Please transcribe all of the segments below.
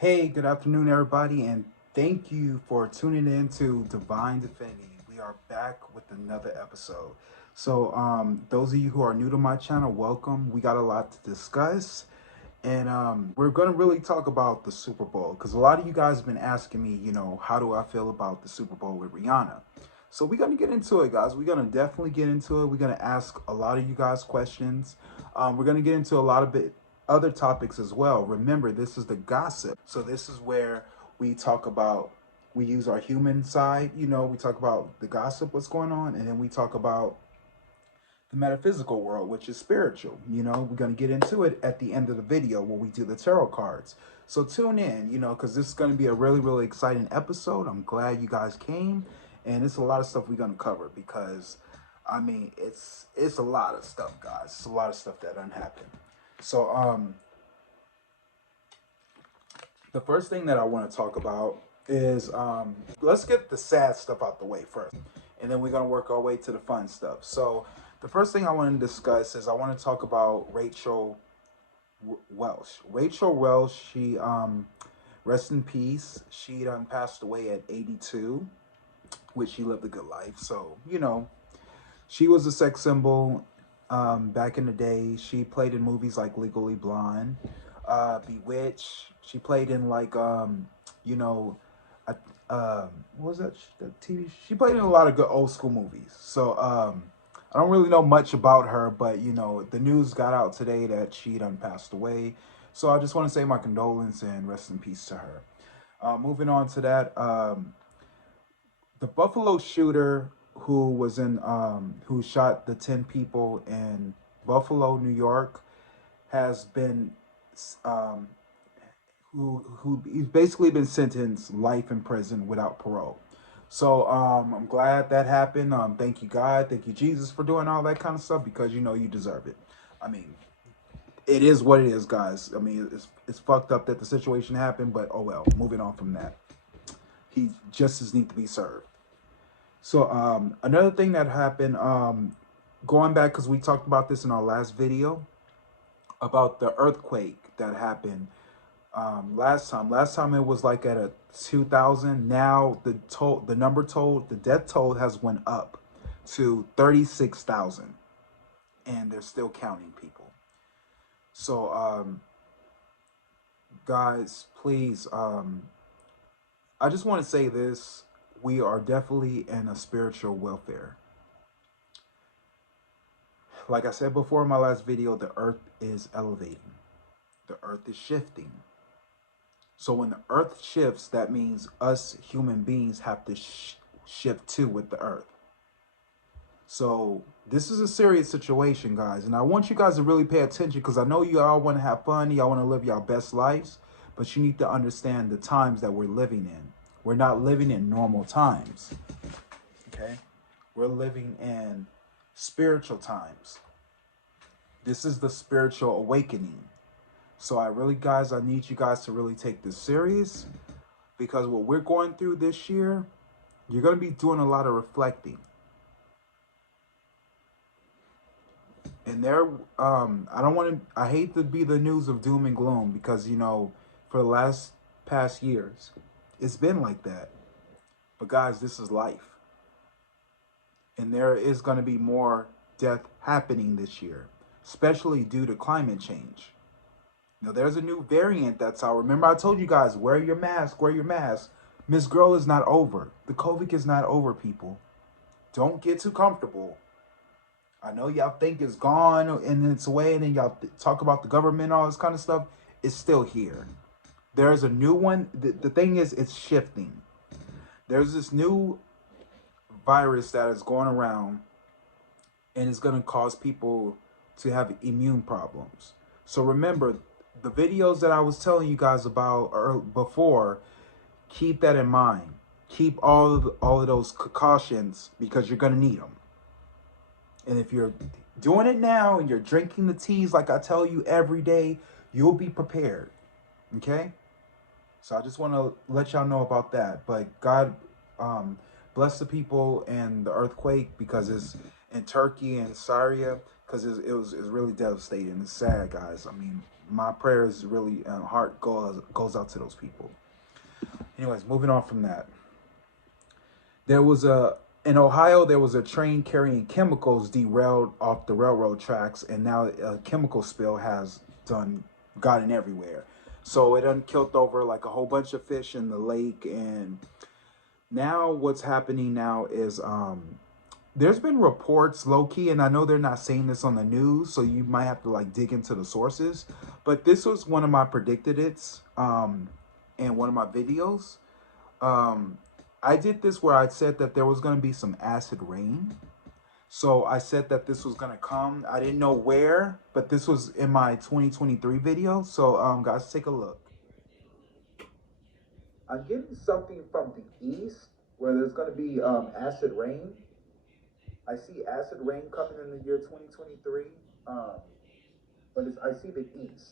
Hey, good afternoon, everybody, and thank you for tuning in to Divine Defending. We are back with another episode. Those of you who are new to my channel, welcome. We got a lot to discuss, and we're going to really talk about the Super Bowl because a lot of you guys have been asking me, how do I feel about the Super Bowl with Rihanna? So we're going to get into it, guys. We're going to definitely get into it. We're going to ask a lot of you guys questions. We're going to get into a lot of other topics as well. Remember, this is the gossip. So this is where we talk about, we use our human side, we talk about the gossip, what's going on, and then we talk about the metaphysical world, which is spiritual. We're going to get into it at the end of the video where we do the tarot cards. So tune in, because this is going to be a really, really exciting episode. I'm glad you guys came, and it's a lot of stuff we're going to cover because, I mean, it's a lot of stuff, guys. It's a lot of stuff that done happened. So, the first thing that I want to talk about is let's get the sad stuff out the way first, and then we're gonna work our way to the fun stuff. So the first thing I want to discuss is I want to talk about Rachel Welsh. Rachel Welsh, she rest in peace. She done passed away at 82, which she lived a good life. So she was a sex symbol back in the day. She played in movies like Legally Blonde, Bewitched. She played in like you know, what was that? That TV? She played in a lot of good old school movies. So I don't really know much about her, but the news got out today that she done passed away. So I just want to say my condolence and rest in peace to her. Moving on to that, the Buffalo shooter who shot the 10 people in Buffalo, New York, has been um, who he's basically been sentenced life in prison without parole. So I'm glad that happened. Thank you God, thank you Jesus for doing all that kind of stuff because you deserve it. I mean, it is what it is, guys. I mean, it's fucked up that the situation happened, but oh well. Moving on from that, he justice need to be served. So another thing that happened, going back because we talked about this in our last video about the earthquake that happened last time. Last time it was like at a 2,000. Now the death toll has went up to 36,000, and they're still counting people. So guys, please, I just want to say this: we are definitely in a spiritual welfare. Like I said before in my last video, the earth is elevating. The earth is shifting. So when the earth shifts, that means us human beings have to shift too with the earth. So this is a serious situation, guys. And I want you guys to really pay attention because I know you all want to have fun. Y'all want to live your best lives. But you need to understand the times that we're living in. We're not living in normal times. Okay? We're living in spiritual times. This is the spiritual awakening. So I need you guys to really take this serious because what we're going through this year, you're going to be doing a lot of reflecting. And I hate to be the news of doom and gloom because, for the past years, it's been like that. But guys, this is life. And there is going to be more death happening this year, especially due to climate change. Now, there's a new variant that's out. Remember, I told you guys, wear your mask, wear your mask. Miss Girl is not over. The COVID is not over, people. Don't get too comfortable. I know y'all think it's gone and it's away, and then y'all talk about the government, all this kind of stuff. It's still here. There's a new one. The thing is, it's shifting. There's this new virus that is going around, and it's going to cause people to have immune problems. So remember, the videos that I was telling you guys about before, keep that in mind. Keep all of those cautions because you're going to need them. And if you're doing it now and you're drinking the teas like I tell you every day, you'll be prepared. Okay? So I just want to let y'all know about that. But God bless the people and the earthquake because it's in Turkey and Syria. because it was really devastating. It's sad, guys. I mean, my prayers really heart goes out to those people. Anyways, moving on from that, there was a in Ohio there was a train carrying chemicals derailed off the railroad tracks, and now a chemical spill has done gotten everywhere. So it done killed over like a whole bunch of fish in the lake, and now what's happening now is there's been reports low key, and I know they're not saying this on the news, so you might have to like dig into the sources. But this was one of my predicted it's in one of my videos. Um, I did this where I said that there was going to be some acid rain. So I said that this was going to come. I didn't know where, but this was in my 2023 video. So guys, take a look. I'm getting something from the east where there's going to be acid rain. I see acid rain coming in the year 2023, but I see the east.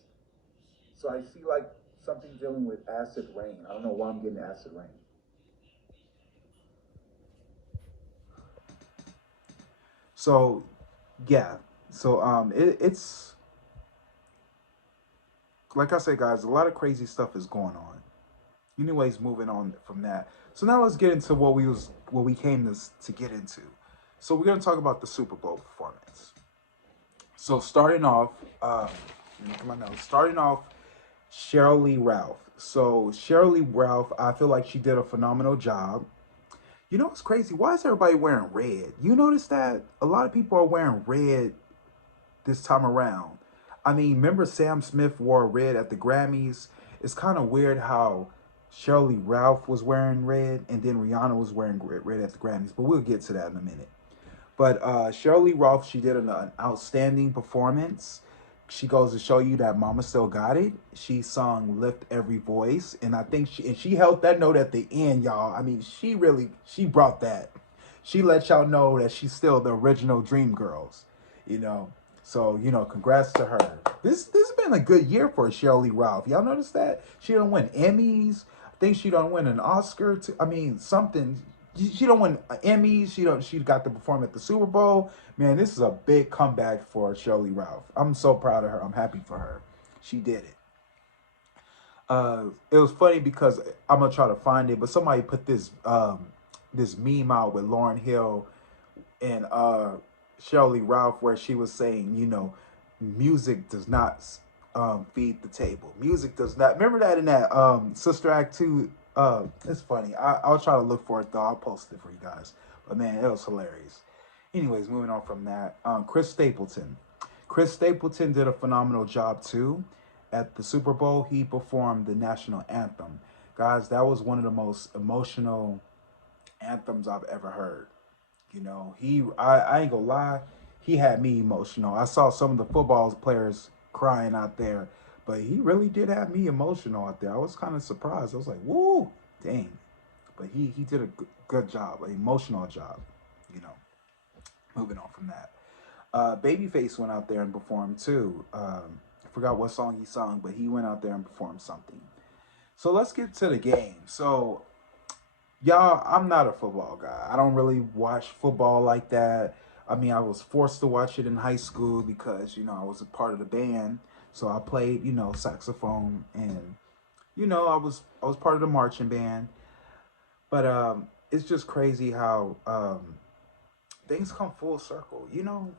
So I see like something dealing with acid rain. I don't know why I'm getting acid rain. So yeah, so it's like I said, guys, a lot of crazy stuff is going on. Anyways, moving on from that. So now let's get into what we came to get into. So we're gonna talk about the Super Bowl performance. So starting off, come on now. Starting off, Cheryl Lee Ralph. So Cheryl Lee Ralph, I feel like she did a phenomenal job. You know what's crazy? Why is everybody wearing red? You notice that a lot of people are wearing red this time around. I mean, remember Sam Smith wore red at the Grammys? It's kind of weird how Shirley Ralph was wearing red and then Rihanna was wearing red at the Grammys, but we'll get to that in a minute. But Shirley Ralph, she did an outstanding performance. She goes to show you that Mama still got it. She sung "Lift Every Voice," and I think she held that note at the end, y'all. I mean, she brought that. She let y'all know that she's still the original Dream Girls, you know. So congrats to her. This has been a good year for Shirley Ralph. Y'all notice that she don't win Emmys. I think she don't win an Oscar. I mean something. She don't win Emmys. She got to perform at the Super Bowl. Man, this is a big comeback for Shirley Ralph. I'm so proud of her. I'm happy for her. She did it. It was funny because I'm gonna try to find it, but somebody put this meme out with Lauryn Hill and Shirley Ralph where she was saying, music does not feed the table. Music does not. Remember that in that Sister Act 2. It's funny. I'll try to look for it though. I'll post it for you guys. But man, it was hilarious. Anyways, moving on from that, Chris Stapleton. Chris Stapleton did a phenomenal job too. At the Super Bowl, he performed the national anthem. Guys, that was one of the most emotional anthems I've ever heard. I ain't gonna lie, he had me emotional. I saw some of the football players crying out there, but he really did have me emotional out there. I was kind of surprised. I was like, woo, dang. But he did a good job, an emotional job, Moving on from that. Babyface went out there and performed too. I forgot what song he sung, but he went out there and performed something. So let's get to the game. So, y'all, I'm not a football guy. I don't really watch football like that. I mean, I was forced to watch it in high school because, I was a part of the band. So I played, saxophone and, I was part of the marching band. But it's just crazy how things come full circle,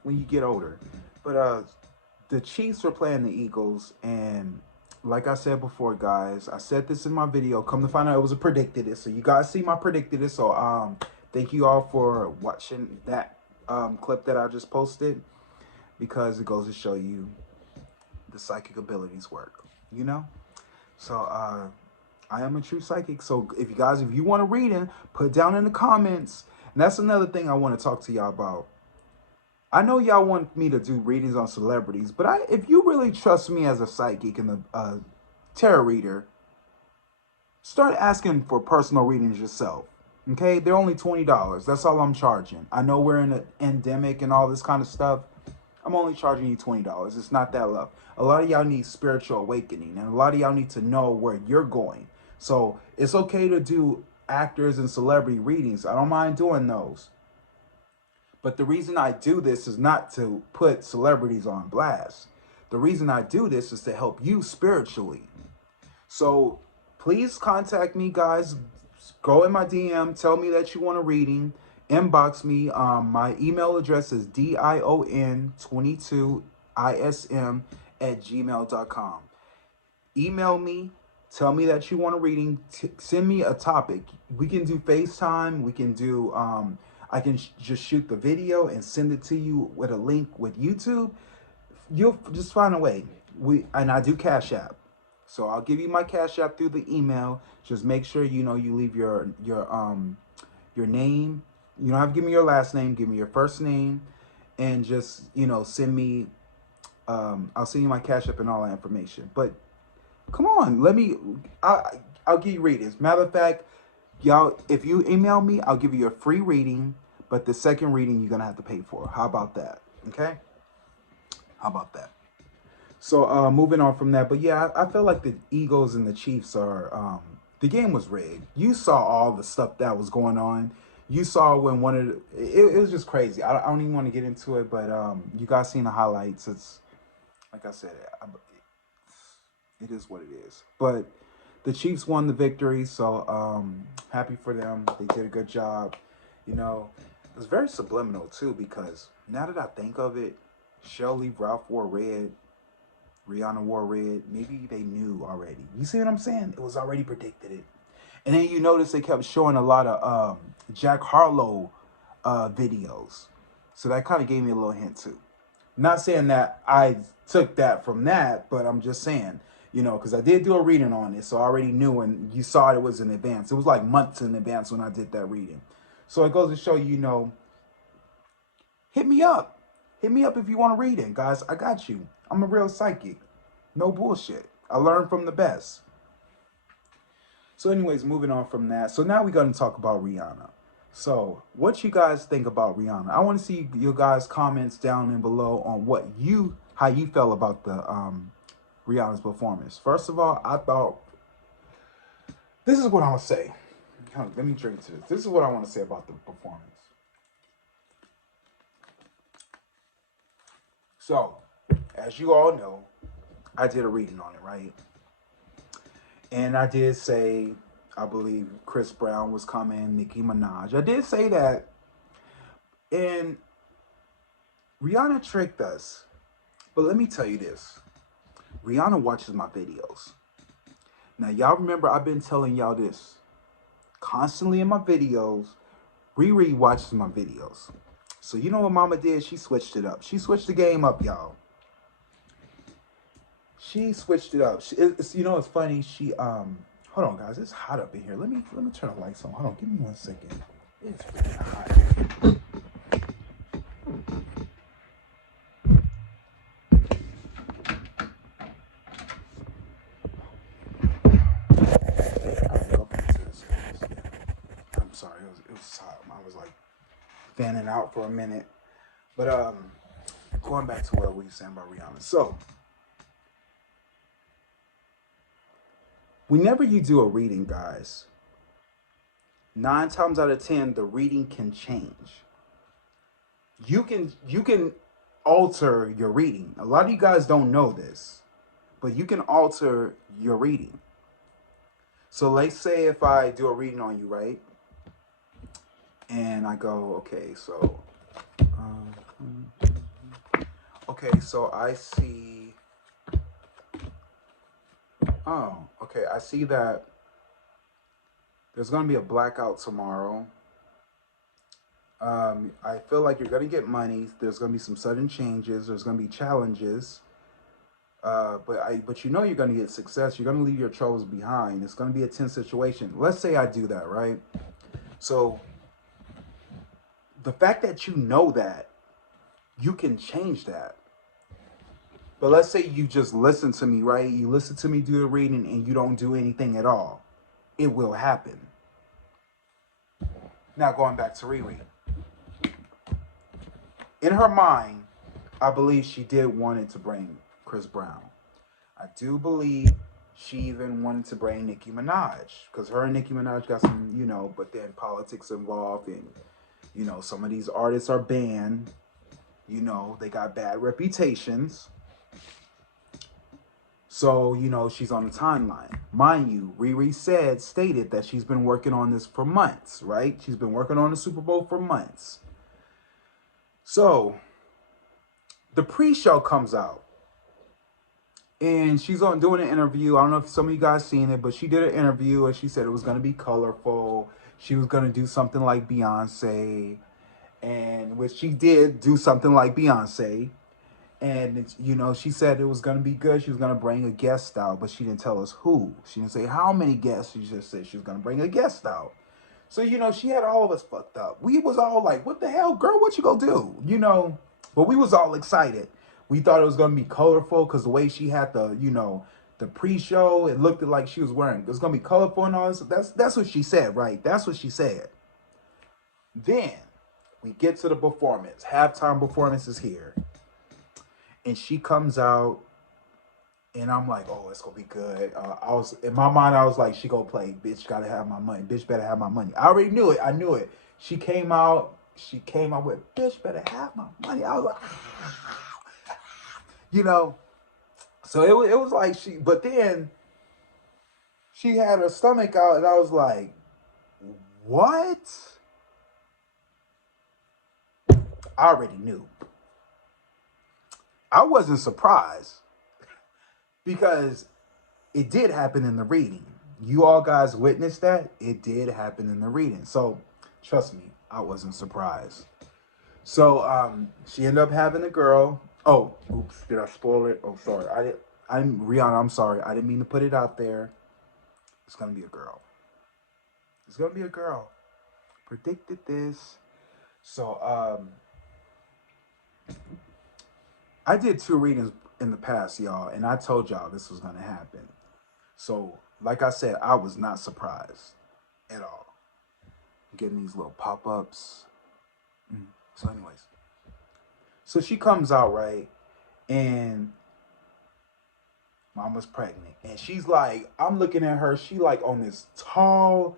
when you get older. But the Chiefs were playing the Eagles, and like I said before, guys, I said this in my video. Come to find out, it was a predicted it. So you guys see my predicted it. So thank you all for watching that clip that I just posted, because it goes to show you the psychic abilities work. So I am a true psychic. So if you want to read it, put down in the comments. And that's another thing I want to talk to y'all about. I know y'all want me to do readings on celebrities, but if you really trust me as a psychic and a tarot reader, start asking for personal readings yourself. Okay? They're only $20. That's all I'm charging. I know we're in an endemic and all this kind of stuff. I'm only charging you $20. It's not that low. A lot of y'all need spiritual awakening, and a lot of y'all need to know where you're going. So it's okay to do actors and celebrity readings. I don't mind doing those. But the reason I do this is not to put celebrities on blast. The reason I do this is to help you spiritually. So please contact me, guys. Go in my DM. Tell me that you want a reading. Inbox me. My email address is dion22ism@gmail.com. Email me. Tell me that you want a reading. Send me a topic. We can do FaceTime. We can do. I can just shoot the video and send it to you with a link with YouTube. You'll just find a way. I do Cash App. So I'll give you my Cash App through the email. Just make sure you leave your name. You don't have to give me your last name. Give me your first name, and just send me. I'll send you my Cash App and all that information. But come on, I'll give you readings. Matter of fact, y'all, if you email me, I'll give you a free reading. But the second reading you're gonna have to pay for. How about that? Okay. How about that? So moving on from that, but yeah, I feel like the Eagles and the Chiefs are the game was rigged. You saw all the stuff that was going on. You saw when it was just crazy. I don't even want to get into it, but you guys seen the highlights. It's like I said, it is what it is. But the Chiefs won the victory, so happy for them. They did a good job. It was very subliminal too, because now that I think of it, Shelly, Ralph wore red. Rihanna wore red. Maybe they knew already. You see what I'm saying? It was already predicted it. And then you notice they kept showing a lot of Jack Harlow videos. So that kind of gave me a little hint too. Not saying that I took that from that, but I'm just saying, because I did do a reading on it. So I already knew, and you saw it was in advance. It was like months in advance when I did that reading. So it goes to show hit me up. Hit me up if you want a reading, guys. I got you. I'm a real psychic. No bullshit. I learned from the best. So anyways, moving on from that. So now we're going to talk about Rihanna. So what you guys think about Rihanna? I want to see your guys' comments down and below on how you felt about the Rihanna's performance. First of all, I thought, this is what I want to say. Let me drink to this. This is what I want to say about the performance. So, as you all know, I did a reading on it, right? And I did say, I believe Chris Brown was coming, Nicki Minaj. I did say that. And Rihanna tricked us. But let me tell you this. Rihanna watches my videos. Now, y'all remember I've been telling y'all this constantly in my videos. Riri watches my videos. So you know what Mama did? She switched it up. She switched the game up, y'all. She switched it up. It's funny. She hold on, guys. It's hot up in here. Let me turn the lights on. Hold on. Give me 1 second. It's really hot. I'm sorry. It was hot. I was like fanning out for a minute. But going back to what we were saying about Rihanna. So whenever you do a reading, guys, 9 times out of 10, the reading can change. You can alter your reading. A lot of you guys don't know this, but you can alter your reading. So let's say if I do a reading on you, right? And I go, okay, so I see. Oh, okay. I see that there's going to be a blackout tomorrow. I feel like you're going to get money. There's going to be some sudden changes. There's going to be challenges. But you're going to get success. You're going to leave your troubles behind. It's going to be a tense situation. Let's say I do that, right? So the fact that you know that, you can change that. But let's say you just listen to me, right? You listen to me do the reading and you don't do anything at all. It will happen. Now going back to Riri. In her mind, I believe she did want to bring Chris Brown. I do believe she even wanted to bring Nicki Minaj. Because her and Nicki Minaj got some, but then politics involved. And You know, some of these artists are banned. You know, they got bad reputations. So, you know, she's on the timeline. Mind you, Riri stated that she's been working on this for months, right? She's been working on the Super Bowl for months. So, the pre-show comes out. And she's on doing an interview. I don't know if some of you guys seen it, but she did an interview and she said it was going to be colorful. She was going to do something like Beyonce. And which she did do something like Beyonce. And, you know, she said it was going to be good. She was going to bring a guest out, but she didn't tell us who. She didn't say how many guests. She just said she was going to bring a guest out. So, you know, she had all of us fucked up. We was all like, what the hell, girl, what you gonna do? You know, but we was all excited. We thought it was going to be colorful because the way she had the, you know, the pre-show, it looked like she was wearing, it was going to be colorful and all this. That's what she said, right? That's what she said. Then we get to the performance. Halftime performance is here. And she comes out, and I'm like, oh, it's gonna be good. I was in my mind, I was like, she gonna play, bitch, gotta have my money. Bitch better have my money. I already knew it. I knew it. She came out with, bitch better have my money. I was like, you know. So it was like but then she had her stomach out, and I was like, what? I already knew. I wasn't surprised because it did happen in the reading. You all guys witnessed that. It did happen in the reading. So trust me, I wasn't surprised. So she ended up having a girl. Oh, oops, did I spoil it? Oh, sorry. I'm Rihanna, I'm sorry. I didn't mean to put it out there. It's gonna be a girl. It's gonna be a girl. Predicted this. So I did 2 readings in the past, y'all, and I told y'all this was gonna happen. So, like I said, I was not surprised at all. Getting these little pop-ups. So, anyways, so she comes out, right, and mama's pregnant, and she's like, I'm looking at her. She like on this tall.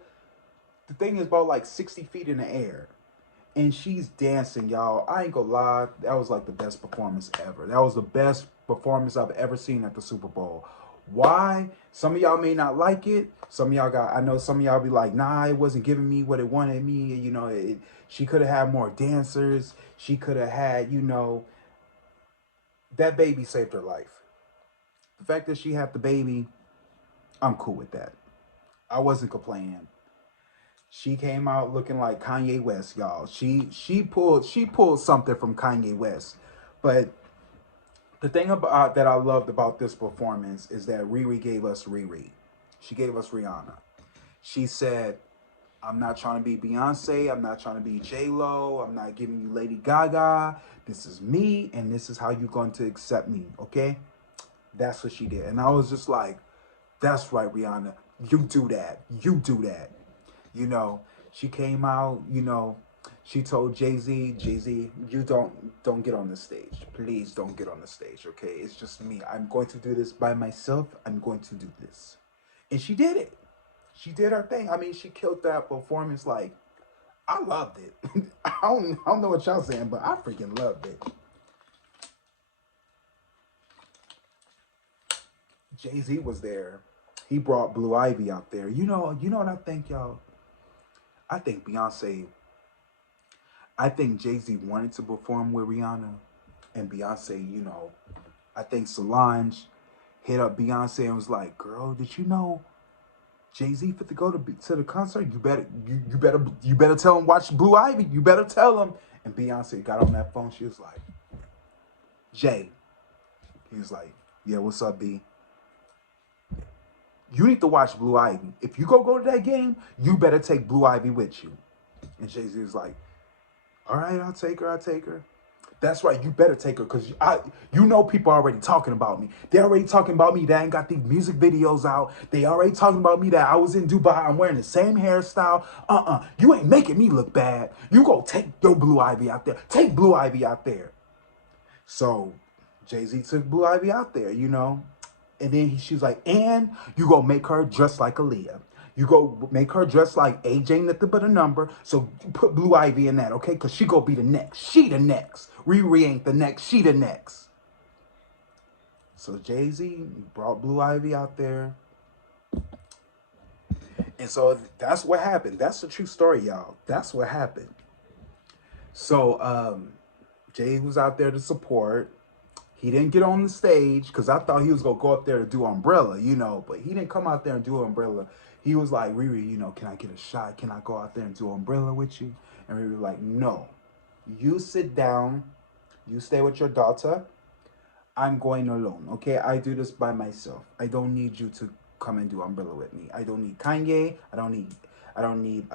The thing is about like 60 feet in the air. And she's dancing, y'all. I ain't gonna lie. That was like the best performance ever. That was the best performance I've ever seen at the Super Bowl. Why? Some of y'all may not like it. Some of y'all I know some of y'all be like, nah, it wasn't giving me what it wanted me. You know, she could have had more dancers. She could have had, you know, that baby saved her life. The fact that she had the baby, I'm cool with that. I wasn't complaining. She came out looking like Kanye West, y'all. She pulled something from Kanye West. But the thing about that I loved about this performance is that Riri gave us Riri. She gave us Rihanna. She said, I'm not trying to be Beyonce. I'm not trying to be J-Lo. I'm not giving you Lady Gaga. This is me, and this is how you're going to accept me, okay? That's what she did. And I was just like, that's right, Rihanna. You do that. You do that. You know, she came out, you know, she told Jay-Z, you don't get on the stage. Please don't get on the stage, okay? It's just me. I'm going to do this by myself. I'm going to do this. And she did it. She did her thing. I mean, she killed that performance. Like, I loved it. I don't know what y'all saying, but I freaking loved it. Jay-Z was there. He brought Blue Ivy out there. You know what I think, y'all? I think Jay-Z wanted to perform with Rihanna, and Beyonce, you know, I think Solange hit up Beyonce and was like, girl, did you know Jay-Z fit to go to the concert? You better tell him watch Blue Ivy. You better tell him. And Beyonce got on that phone. She was like, Jay. He was like, yeah, what's up, B? You need to watch Blue Ivy. If you go to that game, you better take Blue Ivy with you. And Jay-Z was like, all right, I'll take her. That's right, you better take her, because you know people are already talking about me. They're already talking about me that I ain't got these music videos out. They already talking about me that I was in Dubai. I'm wearing the same hairstyle. You ain't making me look bad. You go take your Blue Ivy out there. Take Blue Ivy out there. So Jay-Z took Blue Ivy out there, you know. And then she's like, and you gonna make her dress like Aaliyah. You go make her dress like AJ ain't nothing but a number. So put Blue Ivy in that, okay? Because she gonna be the next. She the next. Riri ain't the next. She the next. So Jay-Z brought Blue Ivy out there. And so that's what happened. That's the true story, y'all. That's what happened. So Jay was out there to support. He didn't get on the stage because I thought he was going to go up there to do Umbrella, you know. But he didn't come out there and do Umbrella. He was like, Riri, you know, can I get a shot? Can I go out there and do Umbrella with you? And Riri was like, no. You sit down. You stay with your daughter. I'm going alone, okay? I do this by myself. I don't need you to come and do Umbrella with me. I don't need Kanye. I don't need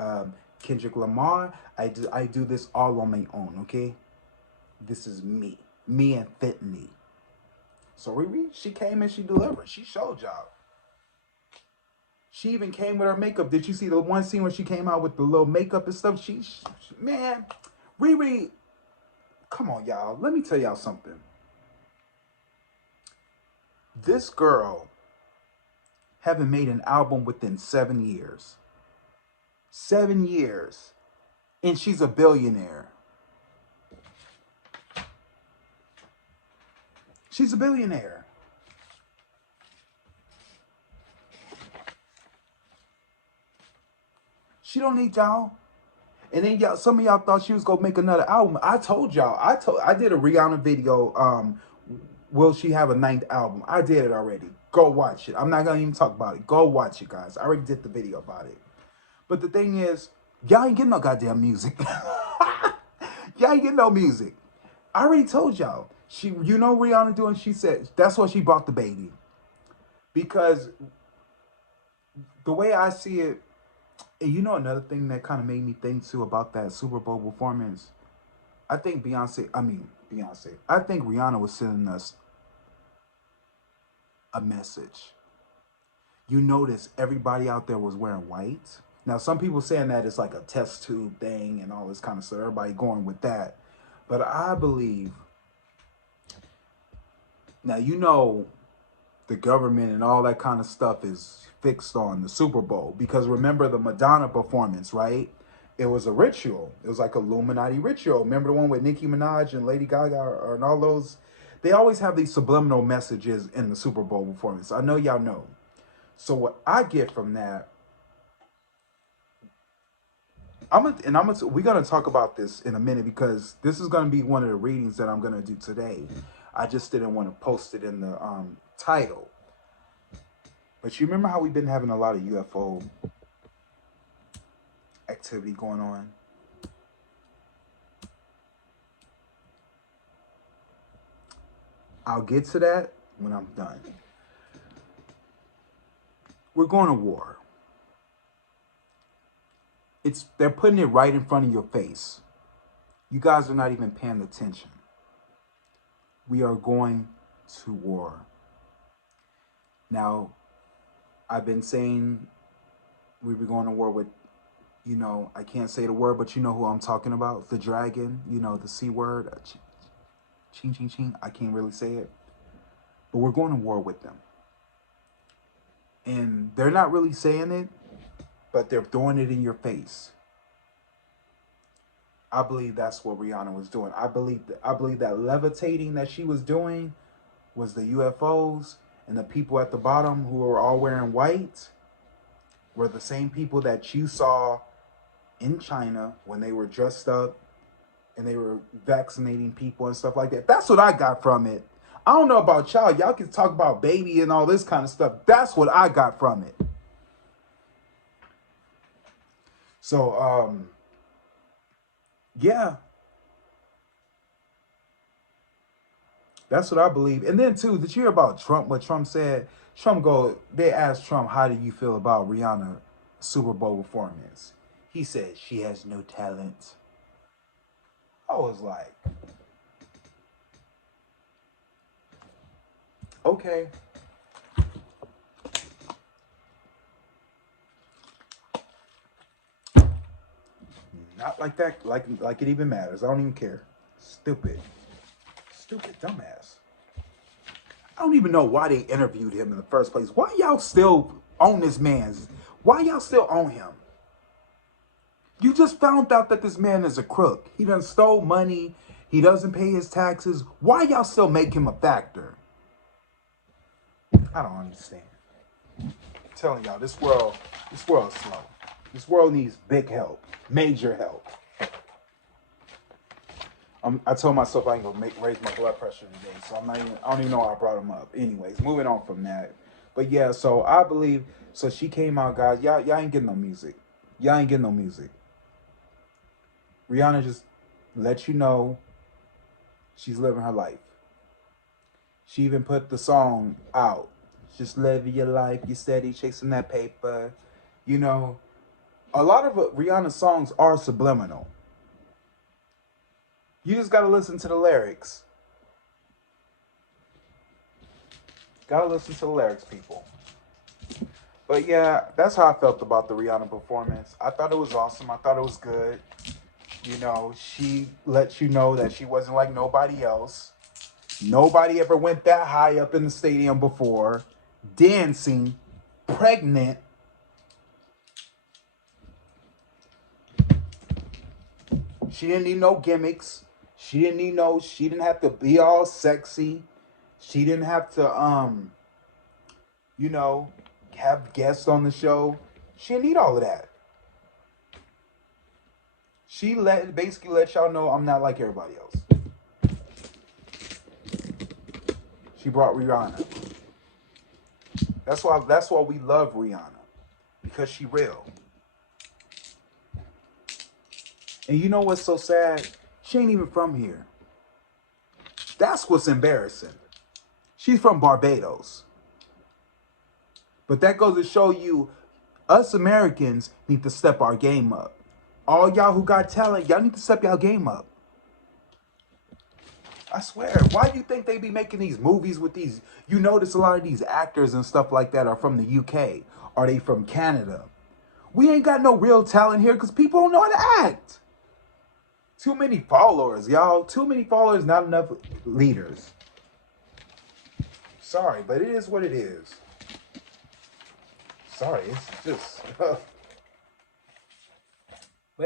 Kendrick Lamar. I do this all on my own, okay? This is me. Me and fit me. So Riri, she came and she delivered. She showed y'all. She even came with her makeup. Did you see the one scene where she came out with the little makeup and stuff? She man, Riri, come on, y'all. Let me tell y'all something. This girl haven't made an album within 7 years. 7 years. And she's a billionaire. She's a billionaire. She don't need y'all. And then y'all, some of y'all thought she was gonna make another album. I told y'all. I did a Rihanna video. Will she have a 9th album? I did it already. Go watch it. I'm not gonna even talk about it. Go watch it, guys. I already did the video about it. But the thing is, y'all ain't getting no goddamn music. Y'all ain't getting no music. I already told y'all. You know Rihanna doing? She said that's why she brought the baby. Because the way I see it, and you know another thing that kind of made me think too about that Super Bowl performance, I think Beyonce. I think Rihanna was sending us a message. You notice everybody out there was wearing white. Now, some people saying that it's like a test tube thing and all this kind of stuff. Everybody going with that. But I believe, now you know the government and all that kind of stuff is fixed on the Super Bowl. Because remember the Madonna performance, right? It was a ritual. It was like a Illuminati ritual. Remember the one with Nicki Minaj and Lady Gaga and all those? They always have these subliminal messages in the Super Bowl performance. I know y'all know. So what I get from that, we're gonna talk about this in a minute because this is gonna be one of the readings that I'm gonna do today. I just didn't want to post it in the title. But you remember how we've been having a lot of UFO activity going on? I'll get to that when I'm done. We're going to war. They're putting it right in front of your face. You guys are not even paying attention. We are going to war. Now, I've been saying we were going to war with, you know, I can't say the word, but you know who I'm talking about. The dragon, you know, the C word. Ching, ching, ching. I can't really say it. But we're going to war with them. And they're not really saying it, but they're throwing it in your face. I believe that's what Rihanna was doing. I believe that levitating that she was doing was the UFOs, and the people at the bottom who were all wearing white were the same people that you saw in China when they were dressed up and they were vaccinating people and stuff like that. That's what I got from it. I don't know about y'all. Y'all can talk about baby and all this kind of stuff. That's what I got from it. So, yeah. That's what I believe. And then, too, did you hear about Trump? What Trump said? They asked Trump, how do you feel about Rihanna Super Bowl performance? He said, she has no talent. I was like, okay. Not like that, like it even matters. I don't even care. Stupid dumbass. I don't even know why they interviewed him in the first place. Why y'all still on this man's? Why y'all still own him? You just found out that this man is a crook. He done stole money. He doesn't pay his taxes. Why y'all still make him a factor? I don't understand. I'm telling y'all, this world is slow. This world needs big help, major help. I told myself I ain't gonna raise my blood pressure today, so I don't even know why I brought him up. Anyways, moving on from that. But yeah, so I believe, so she came out, guys. Y'all ain't getting no music. Y'all ain't getting no music. Rihanna just let you know she's living her life. She even put the song out. Just live your life. You steady chasing that paper. You know, a lot of Rihanna's songs are subliminal. You just gotta listen to the lyrics. Gotta listen to the lyrics, people. But yeah, that's how I felt about the Rihanna performance. I thought it was awesome. I thought it was good. You know, she let you know that she wasn't like nobody else. Nobody ever went that high up in the stadium before. Dancing, pregnant. She didn't need no gimmicks. She didn't have to be all sexy. She didn't have to you know, have guests on the show. She didn't need all of that. She basically let y'all know I'm not like everybody else. She brought Rihanna. That's why we love Rihanna. Because she real. And you know what's so sad? She ain't even from here. That's what's embarrassing. She's from Barbados. But that goes to show you, us Americans need to step our game up. All y'all who got talent, y'all need to step y'all game up. I swear. Why do you think they be making these movies with these? You notice a lot of these actors and stuff like that are from the UK. Are they from Canada? We ain't got no real talent here because people don't know how to act. Too many followers, y'all. Too many followers, not enough leaders. Sorry, but it is what it is. Sorry, it's just... But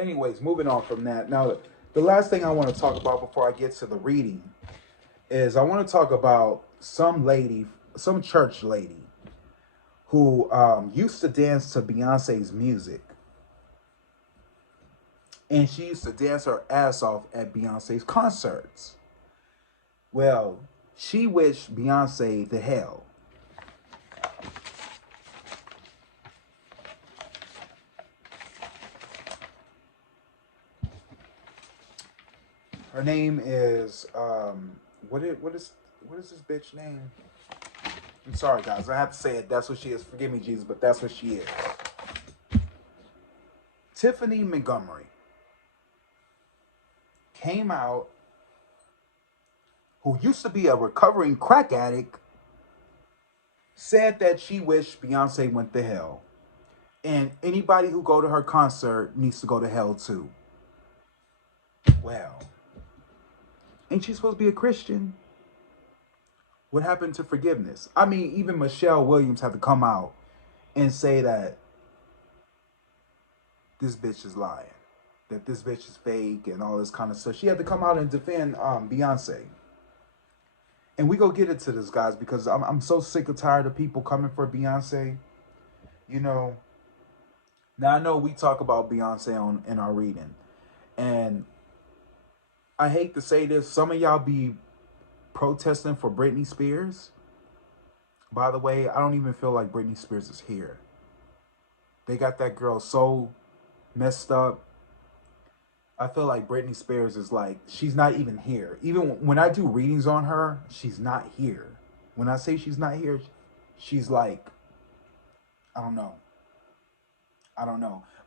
anyways, moving on from that. Now, the last thing I want to talk about before I get to the reading is I want to talk about some church lady who used to dance to Beyonce's music. And she used to dance her ass off at Beyonce's concerts. Well, she wished Beyonce the hell. Her name is what is this bitch name? I'm sorry guys, I have to say it. That's what she is. Forgive me, Jesus, but that's what she is. Tiffany Montgomery came out, who used to be a recovering crack addict, said that she wished Beyonce went to hell. And anybody who go to her concert needs to go to hell too. Well, ain't she supposed to be a Christian? What happened to forgiveness? I mean, even Michelle Williams had to come out and say that this bitch is lying, that this bitch is fake and all this kind of stuff. She had to come out and defend Beyonce. And we go get into this, guys, because I'm so sick and tired of people coming for Beyonce. You know, now I know we talk about Beyonce in our reading, and I hate to say this, some of y'all be protesting for Britney Spears. By the way, I don't even feel like Britney Spears is here. They got that girl so messed up. I feel like Britney Spears is like, she's not even here. Even when I do readings on her, she's not here. When I say she's not here, she's like, I don't know.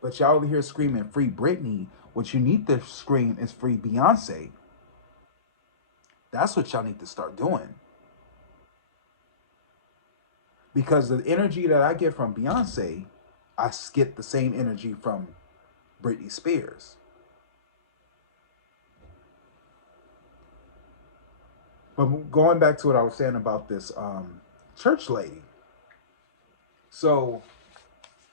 But y'all over here screaming free Britney. What you need to scream is free Beyonce. That's what y'all need to start doing. Because the energy that I get from Beyonce, I get the same energy from Britney Spears. But going back to what I was saying about this church lady. So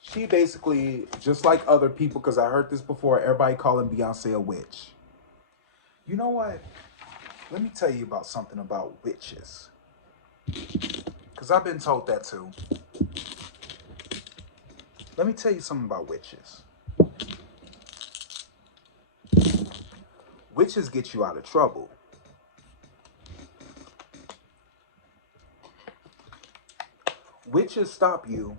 She basically, just like other people, because I heard this before, everybody calling Beyonce a witch. You know what? Let me tell you about something about witches. Because I've been told that too. Let me tell you something about witches. Witches get you out of trouble. Witches stop you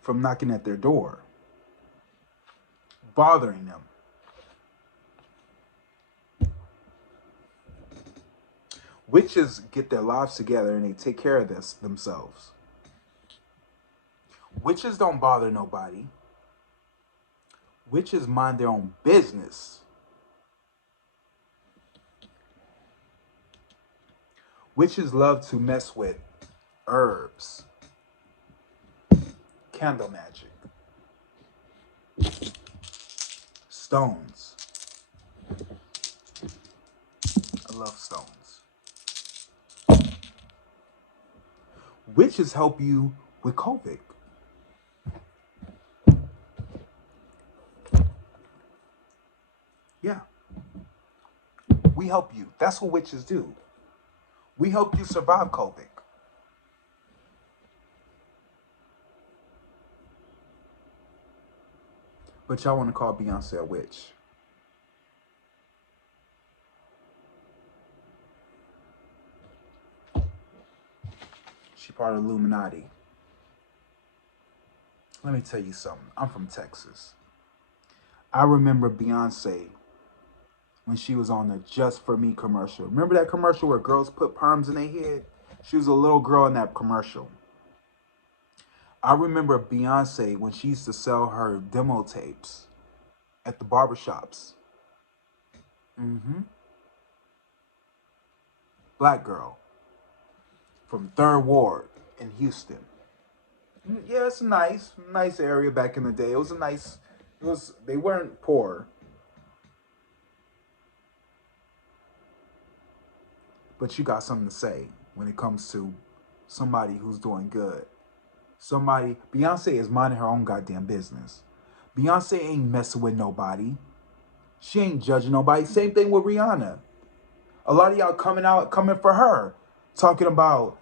from knocking at their door, bothering them. Witches get their lives together and they take care of themselves. Witches don't bother nobody. Witches mind their own business. Witches love to mess with herbs, candle magic, stones. I love stones. Witches help you with COVID. Yeah. We help you. That's what witches do. We help you survive COVID. But y'all want to call Beyonce a witch. She part of the Illuminati. Let me tell you something. I'm from Texas. I remember Beyonce when she was on the Just For Me commercial. Remember that commercial where girls put perms in their head? She was a little girl in that commercial. I remember Beyonce when she used to sell her demo tapes at the barbershops. Black girl from 3rd Ward in Houston. Yeah, it's a nice area back in the day. They weren't poor. But you got something to say when it comes to somebody who's doing good. Beyonce is minding her own goddamn business. Beyonce ain't messing with nobody. She ain't judging nobody. Same thing with Rihanna. A lot of y'all coming for her. Talking about,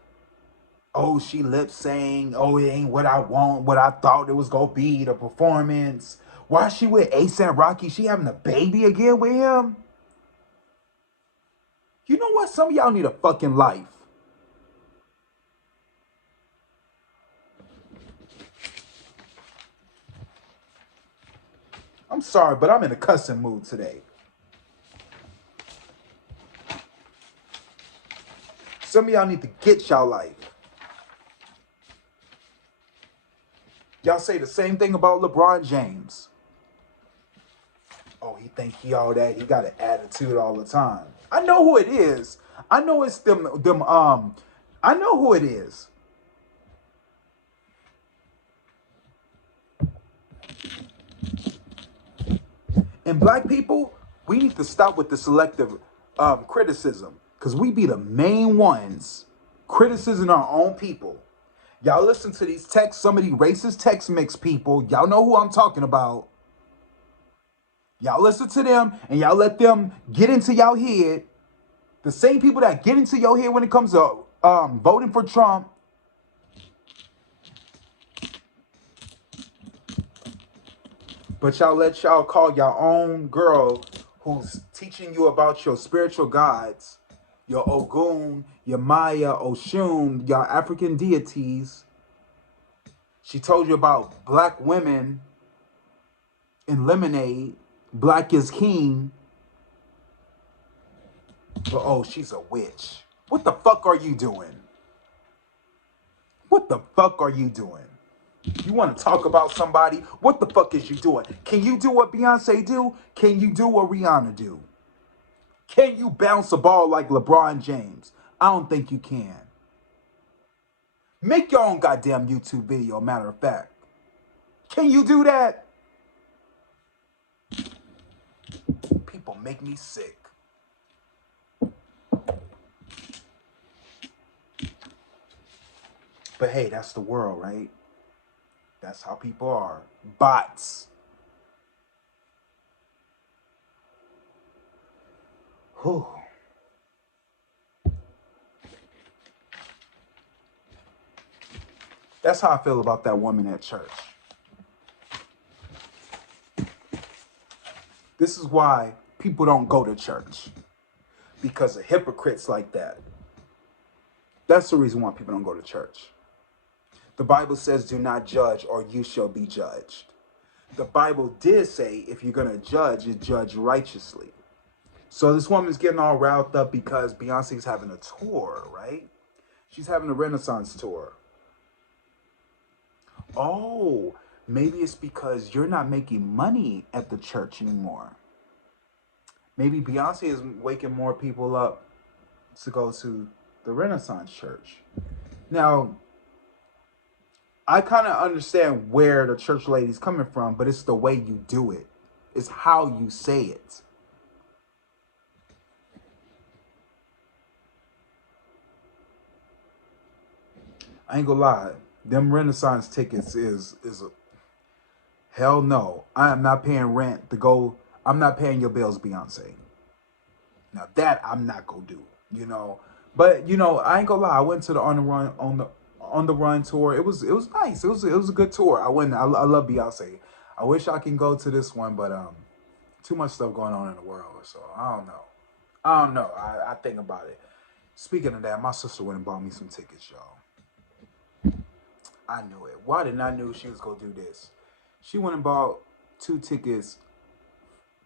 oh, she lip saying, oh, it ain't what I want, what I thought it was gonna be, the performance. Why is she with A$AP Rocky? She having a baby again with him? You know what? Some of y'all need a fucking life. I'm sorry, but I'm in a cussing mood today. Some of y'all need to get y'all life. Y'all say the same thing about LeBron James. Oh, he think he all that. He got an attitude all the time. I know who it is. I know it's them. I know who it is. And black people, we need to stop with the selective criticism, because we be the main ones criticizing our own people. Y'all listen to these texts, some of these racist text mix people. Y'all know who I'm talking about. Y'all listen to them and y'all let them get into y'all head. The same people that get into your head when it comes to voting for Trump. But y'all call your own girl who's teaching you about your spiritual gods, your Ogun, your Maya, Oshun, your African deities. She told you about black women in Lemonade, Black is King. But oh, she's a witch. What the fuck are you doing? What the fuck are you doing? You want to talk about somebody? What the fuck is you doing? Can you do what Beyonce do? Can you do what Rihanna do? Can you bounce a ball like LeBron James? I don't think you can. Make your own goddamn YouTube video, matter of fact. Can you do that? People make me sick. But hey, that's the world, right? That's how people are. Bots. Whew. That's how I feel about that woman at church. This is why people don't go to church. Because of hypocrites like that. That's the reason why people don't go to church. The Bible says, do not judge or you shall be judged. The Bible did say, if you're going to judge, you judge righteously. So this woman's getting all riled up because Beyonce's having a tour, right? She's having a Renaissance tour. Oh, maybe it's because you're not making money at the church anymore. Maybe Beyonce is waking more people up to go to the Renaissance church. Now, I kind of understand where the church lady's coming from, but it's the way you do it. It's how you say it. I ain't gonna lie. Them Renaissance tickets is a hell no. I am not paying rent to go. I'm not paying your bills, Beyonce. Now that I'm not gonna do, you know. But you know, I ain't gonna lie. I went to the on the run tour. It was nice. It was a good tour. I went. I love Beyonce. I wish I can go to this one, but too much stuff going on in the world. So I don't know. I think about it. Speaking of that, my sister went and bought me some tickets, y'all. I knew it. Why didn't I knew she was gonna do this? She went and bought 2 tickets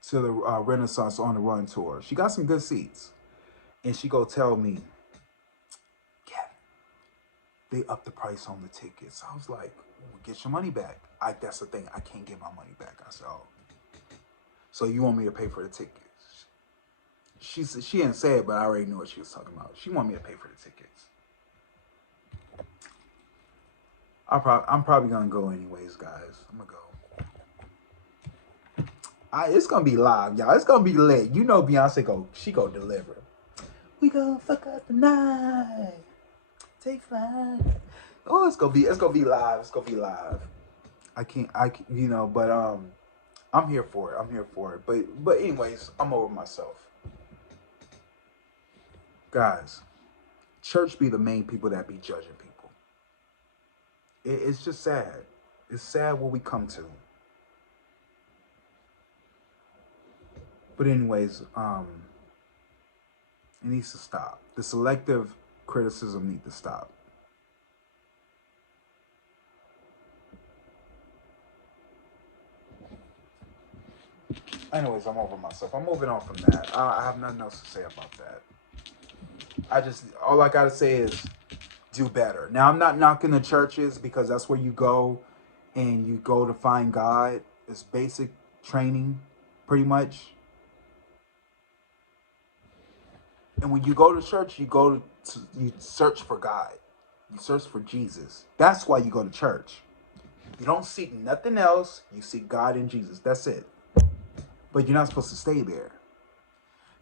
to the Renaissance on the Run tour. She got some good seats, and she go tell me, Kevin, they upped the price on the tickets. I was like, well, get your money back. That's the thing. I can't get my money back. I said, oh, so you want me to pay for the tickets? She didn't say it, but I already knew what she was talking about. She wanted me to pay for the tickets. I'm probably gonna go anyways, guys. I'm gonna go. It's gonna be live, y'all. It's gonna be lit. You know, Beyonce she go deliver. We gonna fuck up the night. Take 5. Oh, it's gonna be live. It's gonna be live. You know, but I'm here for it. I'm here for it. But anyways, I'm over myself, guys. Church be the main people that be judging people. It's just sad. It's sad what we come to. But anyways, it needs to stop. The selective criticism needs to stop. Anyways, I'm over myself. I'm moving on from that. I have nothing else to say about that. All I gotta say is do better. Now, I'm not knocking the churches because that's where you go and you go to find God. It's basic training, pretty much. And when you go to church, you search for God. You search for Jesus. That's why you go to church. You don't seek nothing else. You seek God and Jesus. That's it. But you're not supposed to stay there.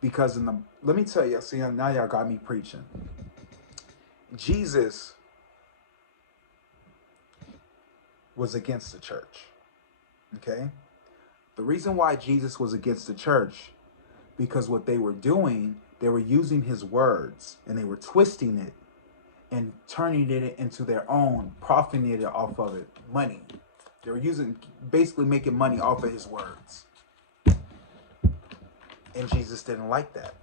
Because let me tell you, see, now y'all got me preaching. Jesus was against the church. Okay? The reason why Jesus was against the church, because what they were doing, they were using his words and they were twisting it and turning it into their own, profiting it off of it, money. They were basically making money off of his words. And Jesus didn't like that.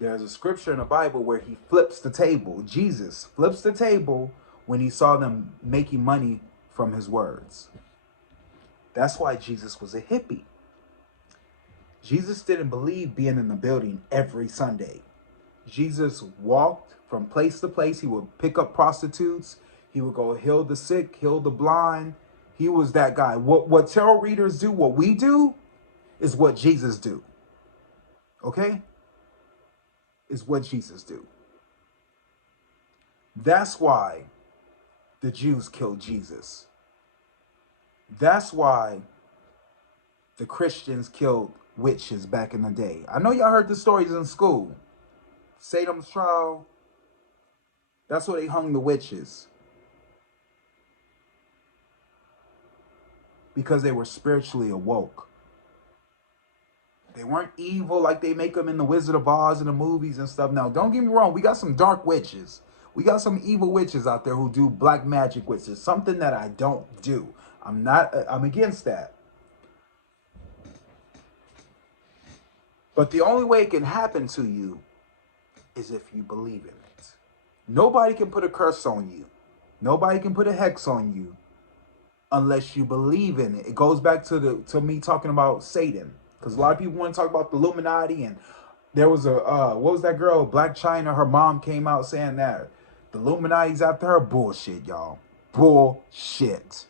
There's a scripture in the Bible where he flips the table. Jesus flips the table when he saw them making money from his words. That's why Jesus was a hippie. Jesus didn't believe being in the building every Sunday. Jesus walked from place to place. He would pick up prostitutes. He would go heal the sick, heal the blind. He was that guy. What tarot readers do, what we do, is what Jesus do. Okay? Is what Jesus do. That's why the Jews killed Jesus. That's why the Christians killed witches back in the day. I know y'all heard the stories in school. Salem's trial. That's where they hung the witches. because they were spiritually awoke. They weren't evil like they make them in the Wizard of Oz and the movies and stuff. Now, don't get me wrong. We got some dark witches. We got some evil witches out there who do black magic witches. Something that I don't do. I'm against that. But the only way it can happen to you is if you believe in it. Nobody can put a curse on you. Nobody can put a hex on you unless you believe in it. It goes back to me talking about Satan. Because a lot of people want to talk about the Illuminati, and there was what was that girl, Black China, her mom came out saying that the Illuminati's after her. Bullshit, y'all. Bullshit.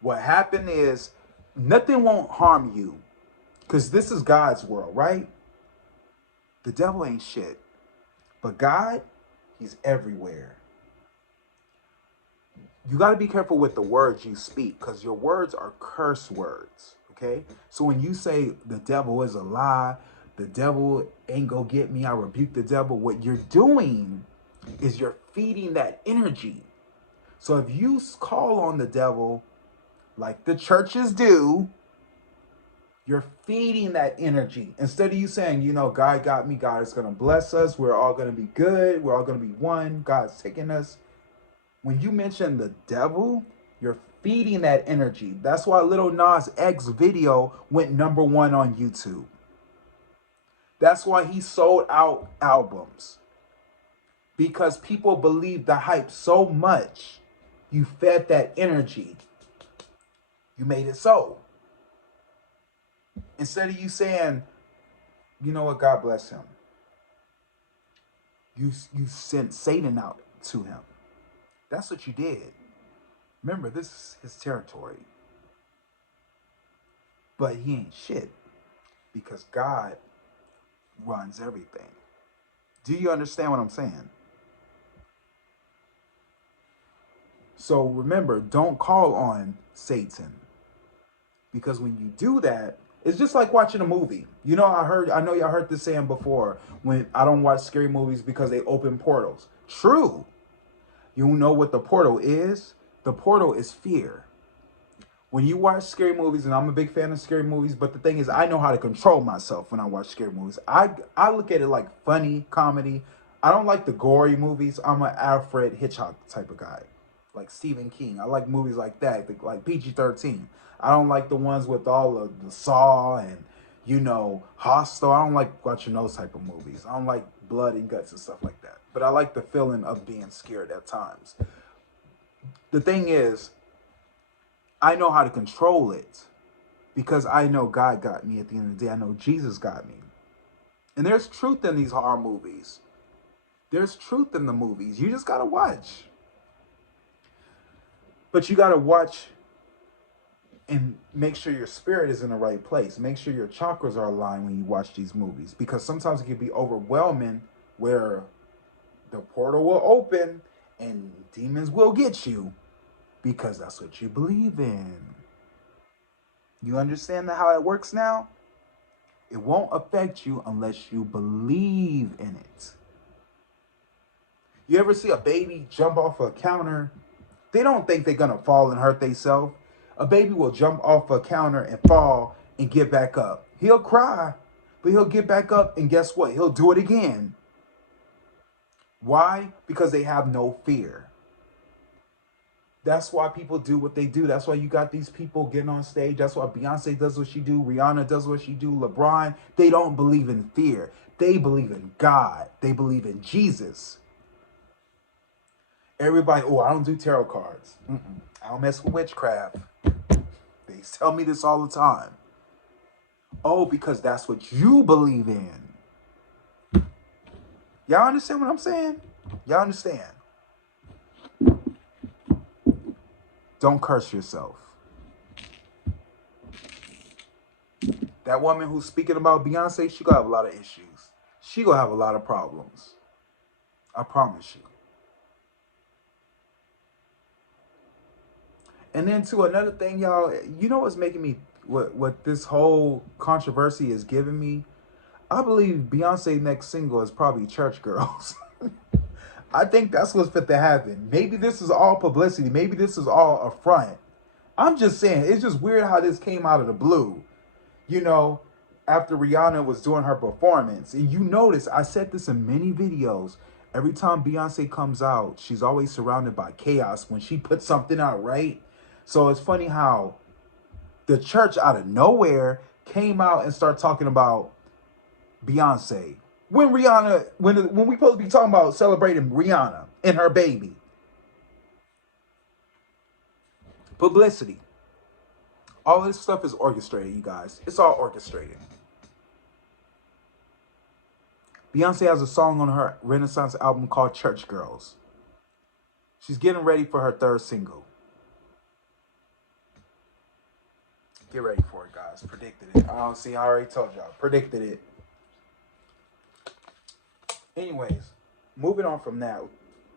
What happened is nothing won't harm you because this is God's world, right? The devil ain't shit. But God, he's everywhere. You got to be careful with the words you speak because your words are curse words, okay? So when you say the devil is a lie, the devil ain't gonna get me, I rebuke the devil, what you're doing is you're feeding that energy. So if you call on the devil like the churches do, you're feeding that energy. Instead of you saying, you know, God got me, God is going to bless us, we're all going to be good, we're all going to be one, God's taking us. When you mention the devil, you're feeding that energy. That's why Lil Nas X video went #1 on YouTube. That's why he sold out albums. Because people believe the hype so much, you fed that energy. You made it so. Instead of you saying, you know what, God bless him. You sent Satan out to him. That's what you did. Remember, this is his territory. But he ain't shit. Because God runs everything. Do you understand what I'm saying? So remember, don't call on Satan. Because when you do that, it's just like watching a movie. You know, I know y'all heard this saying before, when I don't watch scary movies because they open portals. True. You know what the portal is? The portal is fear. When you watch scary movies, and I'm a big fan of scary movies, but the thing is, I know how to control myself when I watch scary movies. I look at it like funny comedy. I don't like the gory movies. I'm an Alfred Hitchcock type of guy. Like Stephen King. I like movies like that, like PG-13. I don't like the ones with all of the Saw and, you know, Hostel. I don't like watching those type of movies. I don't like blood and guts and stuff like that. But I like the feeling of being scared at times. The thing is, I know how to control it because I know God got me at the end of the day. I know Jesus got me. And there's truth in these horror movies. There's truth in the movies. You just got to watch. But you got to watch and make sure your spirit is in the right place. Make sure your chakras are aligned when you watch these movies. Because sometimes it can be overwhelming where the portal will open and demons will get you because that's what you believe in. You understand how it works now? It won't affect you unless you believe in it. You ever see a baby jump off a counter? They don't think they're going to fall and hurt themselves. A baby will jump off a counter and fall and get back up. He'll cry, but he'll get back up, and guess what? He'll do it again. Why? Because they have no fear. That's why people do what they do. That's why you got these people getting on stage. That's why Beyonce does what she do. Rihanna does what she do. LeBron, they don't believe in fear. They believe in God. They believe in Jesus. Everybody, oh, I don't do tarot cards. I don't mess with witchcraft. They tell me this all the time. Oh, because that's what you believe in. Y'all understand what I'm saying? Y'all understand? Don't curse yourself. That woman who's speaking about Beyonce, she gonna have a lot of issues. She gonna have a lot of problems. I promise you. And then to another thing, y'all, you know what's making me, what this whole controversy is giving me? I believe Beyonce's next single is probably Church Girls. I think that's what's fit to happen. Maybe this is all publicity. Maybe this is all a front. I'm just saying, it's just weird how this came out of the blue. You know, after Rihanna was doing her performance. And you notice, I said this in many videos, every time Beyonce comes out, she's always surrounded by chaos when she puts something out, right? So it's funny how the church out of nowhere came out and started talking about Beyonce. When Rihanna, when we supposed to be talking about celebrating Rihanna and her baby. Publicity. All this stuff is orchestrated, you guys. It's all orchestrated. Beyonce has a song on her Renaissance album called Church Girls. She's getting ready for her third single. Get ready for it, guys. Predicted it. I don't see. I already told y'all. Predicted it. Anyways, moving on from that.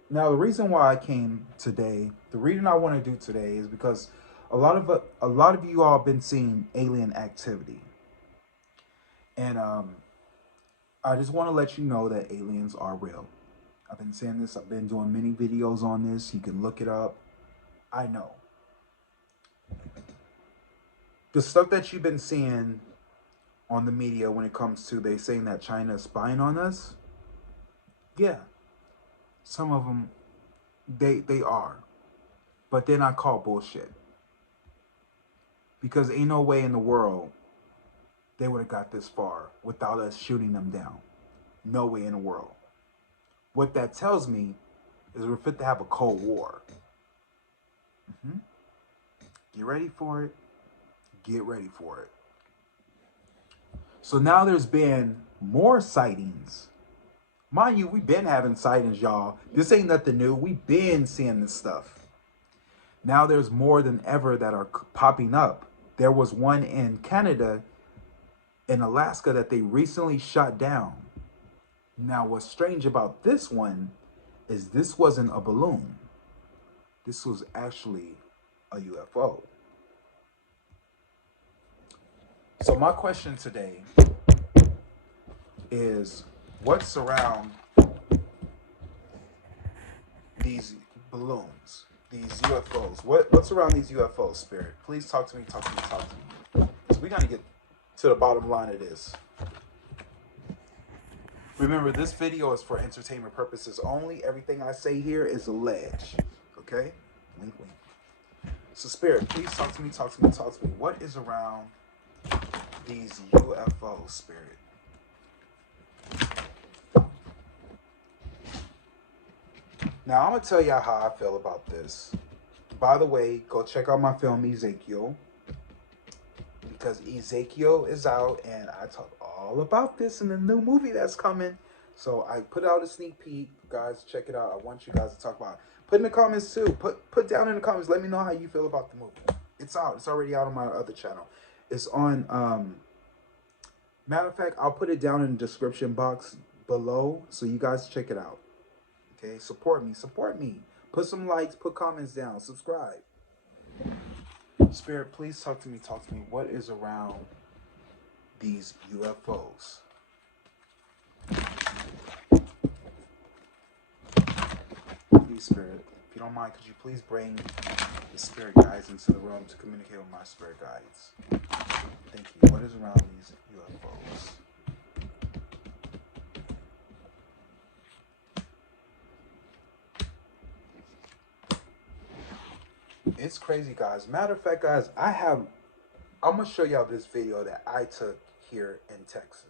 Now, the reason why I came today, the reason I want to do today is because a lot of you all have been seeing alien activity, and I just want to let you know that aliens are real. I've been saying this. I've been doing many videos on this. You can look it up. I know. The stuff that you've been seeing on the media when it comes to they saying that China is spying on us, yeah, some of them, they are. But they're not called bullshit. Because ain't no way in the world they would have got this far without us shooting them down. No way in the world. What that tells me is we're fit to have a Cold War. Get ready for it. Get ready for it. So now there's been more sightings. Mind you, we've been having sightings, y'all. This ain't nothing new. We've been seeing this stuff. Now there's more than ever that are popping up. There was one in Canada, in Alaska, that they recently shot down. Now, what's strange about this one is this wasn't a balloon. This was actually a UFO. So my question today is, what's around these balloons, these UFOs? What's around these UFOs, Spirit? Please talk to me, talk to me, talk to me. So we got to get to the bottom line of this. Remember, this video is for entertainment purposes only. Everything I say here is alleged. Okay? Wink, wink. So, Spirit, please talk to me, talk to me, talk to me. What is around these UFOs, Spirit? Now, I'm going to tell y'all how I feel about this. By the way, go check out my film, Ezekiel. Because Ezekiel is out, and I talk all about this in the new movie that's coming. So I put out a sneak peek. Guys, check it out. I want you guys to talk about it. Put in the comments, too. Put down in the comments. Let me know how you feel about the movie. It's out. It's already out on my other channel. It's on... matter of fact, I'll put it down in the description box below, so you guys check it out. Okay, support me, support me. Put some likes, put comments down, subscribe. Spirit, please talk to me, talk to me. What is around these UFOs? Please, Spirit, if you don't mind, could you please bring the spirit guides into the room to communicate with my spirit guides? Thank you. What is around these UFOs? It's crazy, guys. Matter of fact, guys, I'm going to show y'all this video that I took here in Texas.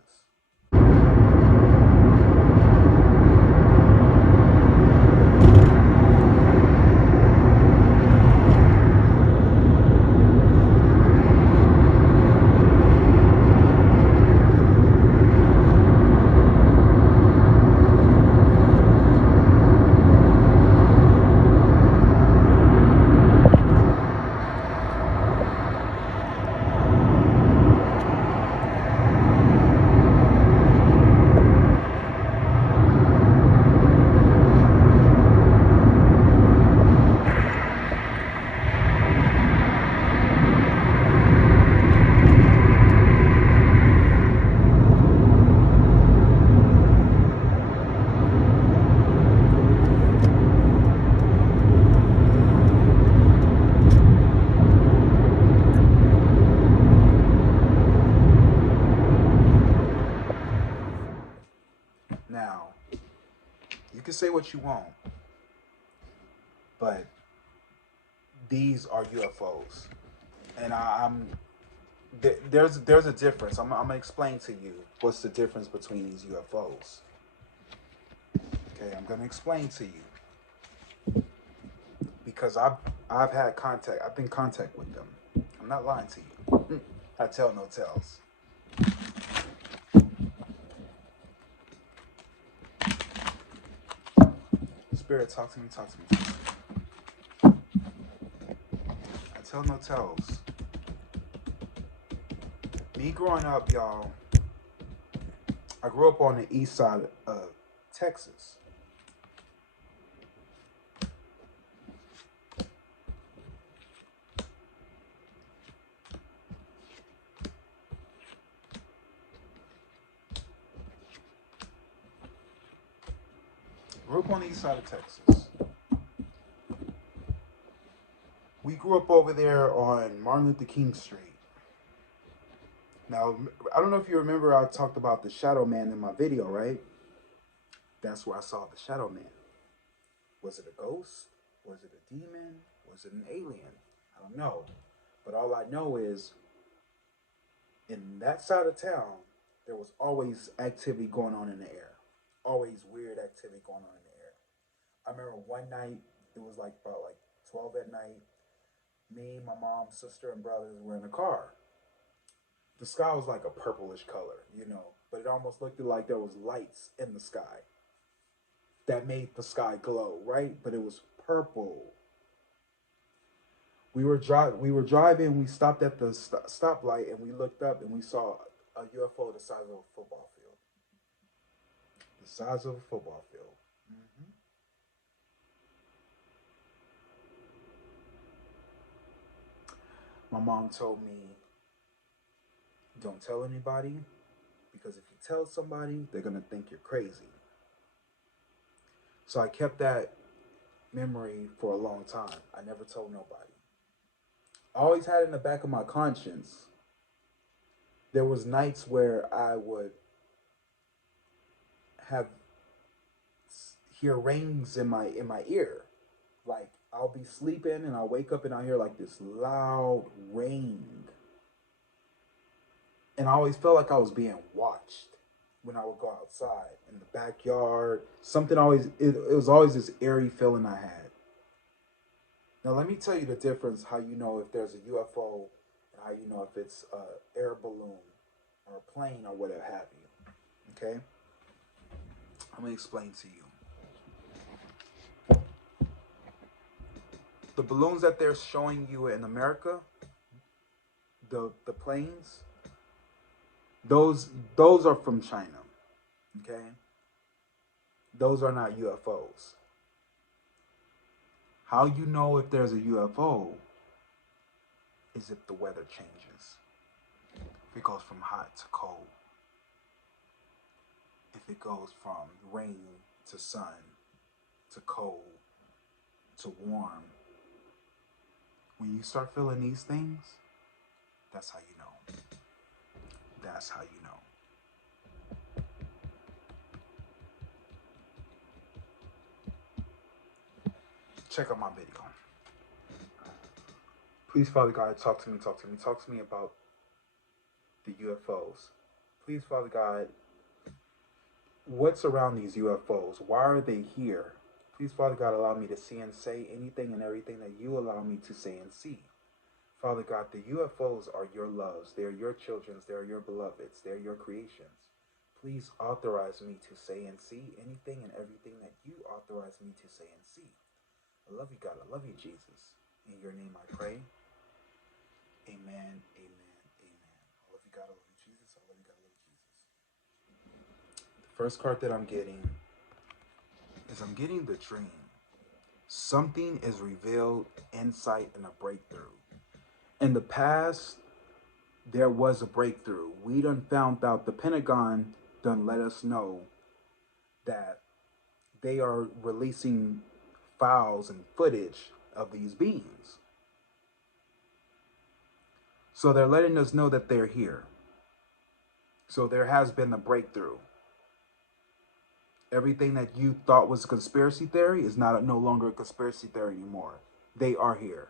say what you want, but these are UFOs, and there's a difference. I'm gonna explain to you what's the difference between these UFOs. Okay, I'm gonna explain to you because I've had contact. I've been in contact with them. I'm not lying to you. I tell no tales. Spirit, talk to me, talk to me, talk to me. I tell no tales. Me growing up, y'all, I grew up on the east side of Texas. Grew up on the east side of Texas. We grew up over there on Martin Luther King Street. Now, I don't know if you remember, I talked about the Shadow Man in my video, right? That's where I saw the Shadow Man. Was it a ghost? Was it a demon? Was it an alien? I don't know. But all I know is, in that side of town, there was always activity going on in the air. Always weird activity going on in the air. I remember one night, it was like about like 12 at night. Me, my mom, sister, and brothers were in a car. The sky was like a purplish color, you know, but it almost looked like there was lights in the sky that made the sky glow, right? But it was purple. We were driving. We stopped at the stoplight, and we looked up, and we saw a UFO the size of a football field. The size of a football field. Mm-hmm. My mom told me, "Don't tell anybody, because if you tell somebody, they're gonna think you're crazy." So I kept that memory for a long time. I never told nobody. I always had in the back of my conscience. There was nights where I would have hear rings in my ear. Like I'll be sleeping and I'll wake up and I'll hear like this loud ring. And I always felt like I was being watched when I would go outside in the backyard. Something always it was always this eerie feeling I had. Now let me tell you the difference, how you know if there's a UFO and how you know if it's a air balloon or a plane or whatever have you. Okay? I'm gonna explain to you. The balloons that they're showing you in America, the planes, those are from China. Okay? Those are not UFOs. How you know if there's a UFO is if the weather changes. If it goes from hot to cold. If it goes from rain to sun to cold to warm. When you start feeling these things, that's how you know. That's how you know. Check out my video. Please, Father God, talk to me, talk to me. Talk to me about the UFOs. Please, Father God, what's around these UFOs? Why are they here? Please, Father God, allow me to see and say anything and everything that you allow me to say and see. Father God, the UFOs are your loves. They are your children. They are your beloveds. They are your creations. Please authorize me to say and see anything and everything that you authorize me to say and see. I love you, God. I love you, Jesus. In your name I pray. Amen, amen, amen. I love you, God. I love you, Jesus. I love you, God. I love you, Jesus. The first card that I'm getting is I'm getting the dream. Something is revealed, insight, and a breakthrough. In the past, there was a breakthrough. We done found out, the Pentagon done let us know that they are releasing files and footage of these beings. So they're letting us know that they're here. So there has been a breakthrough. Everything that you thought was a conspiracy theory is no longer a conspiracy theory anymore. They are here.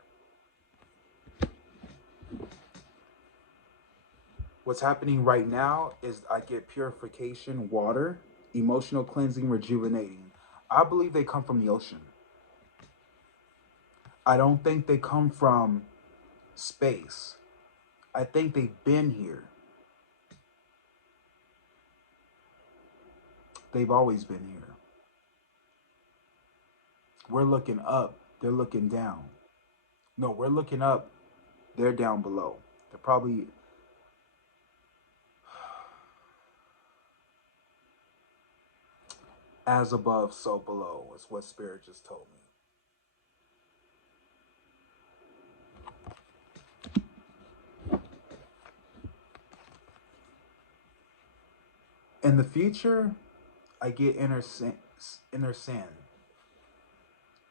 What's happening right now is I get purification water, emotional cleansing, rejuvenating. I believe they come from the ocean. I don't think they come from space. I think they've been here. They've always been here. We're looking up, they're looking down. No, we're looking up, they're down below. They're probably as above, so below, is what Spirit just told me. In the future, I get inner sin,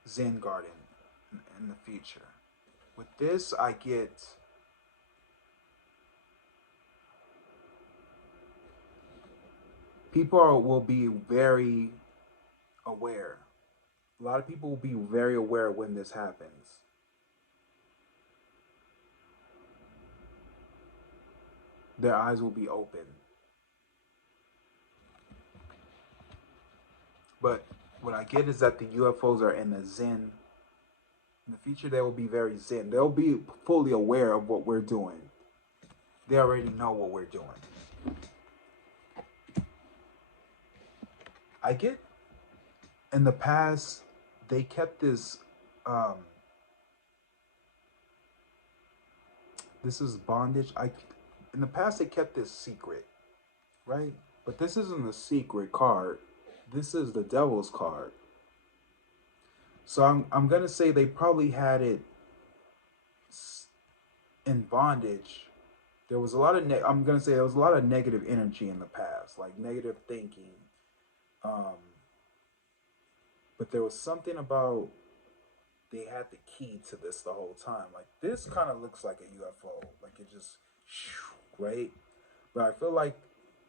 Zen garden in the future. With this, I get will be very aware. A lot of people will be very aware when this happens. Their eyes will be open. But what I get is that the UFOs are in the Zen. In the future, they will be very Zen. They'll be fully aware of what we're doing. They already know what we're doing. I get in the past, they kept this, this is bondage. In the past, they kept this secret, right? But this isn't a secret card. This is the devil's card. So I'm gonna say they probably had it in bondage. There was a lot of I'm gonna say there was a lot of negative energy in the past, like negative thinking. But there was something about they had the key to this the whole time. Like this kind of looks like a UFO, like it just right. But I feel like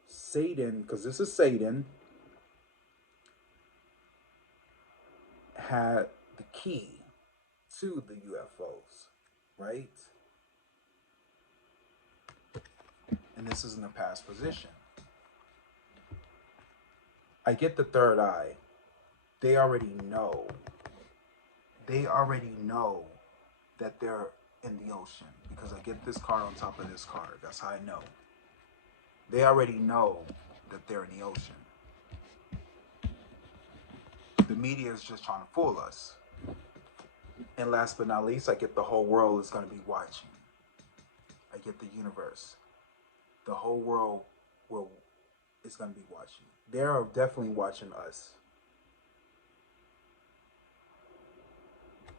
Satan, because this is Satan, had the key to the UFOs, right? And this is in the past position. I get the third eye. They already know. They already know that they're in the ocean because I get this card on top of this card. That's how I know. They already know that they're in the ocean. The media is just trying to fool us. And last but not least, I get the whole world is going to be watching. I get the universe. The whole world is going to be watching. They're definitely watching us.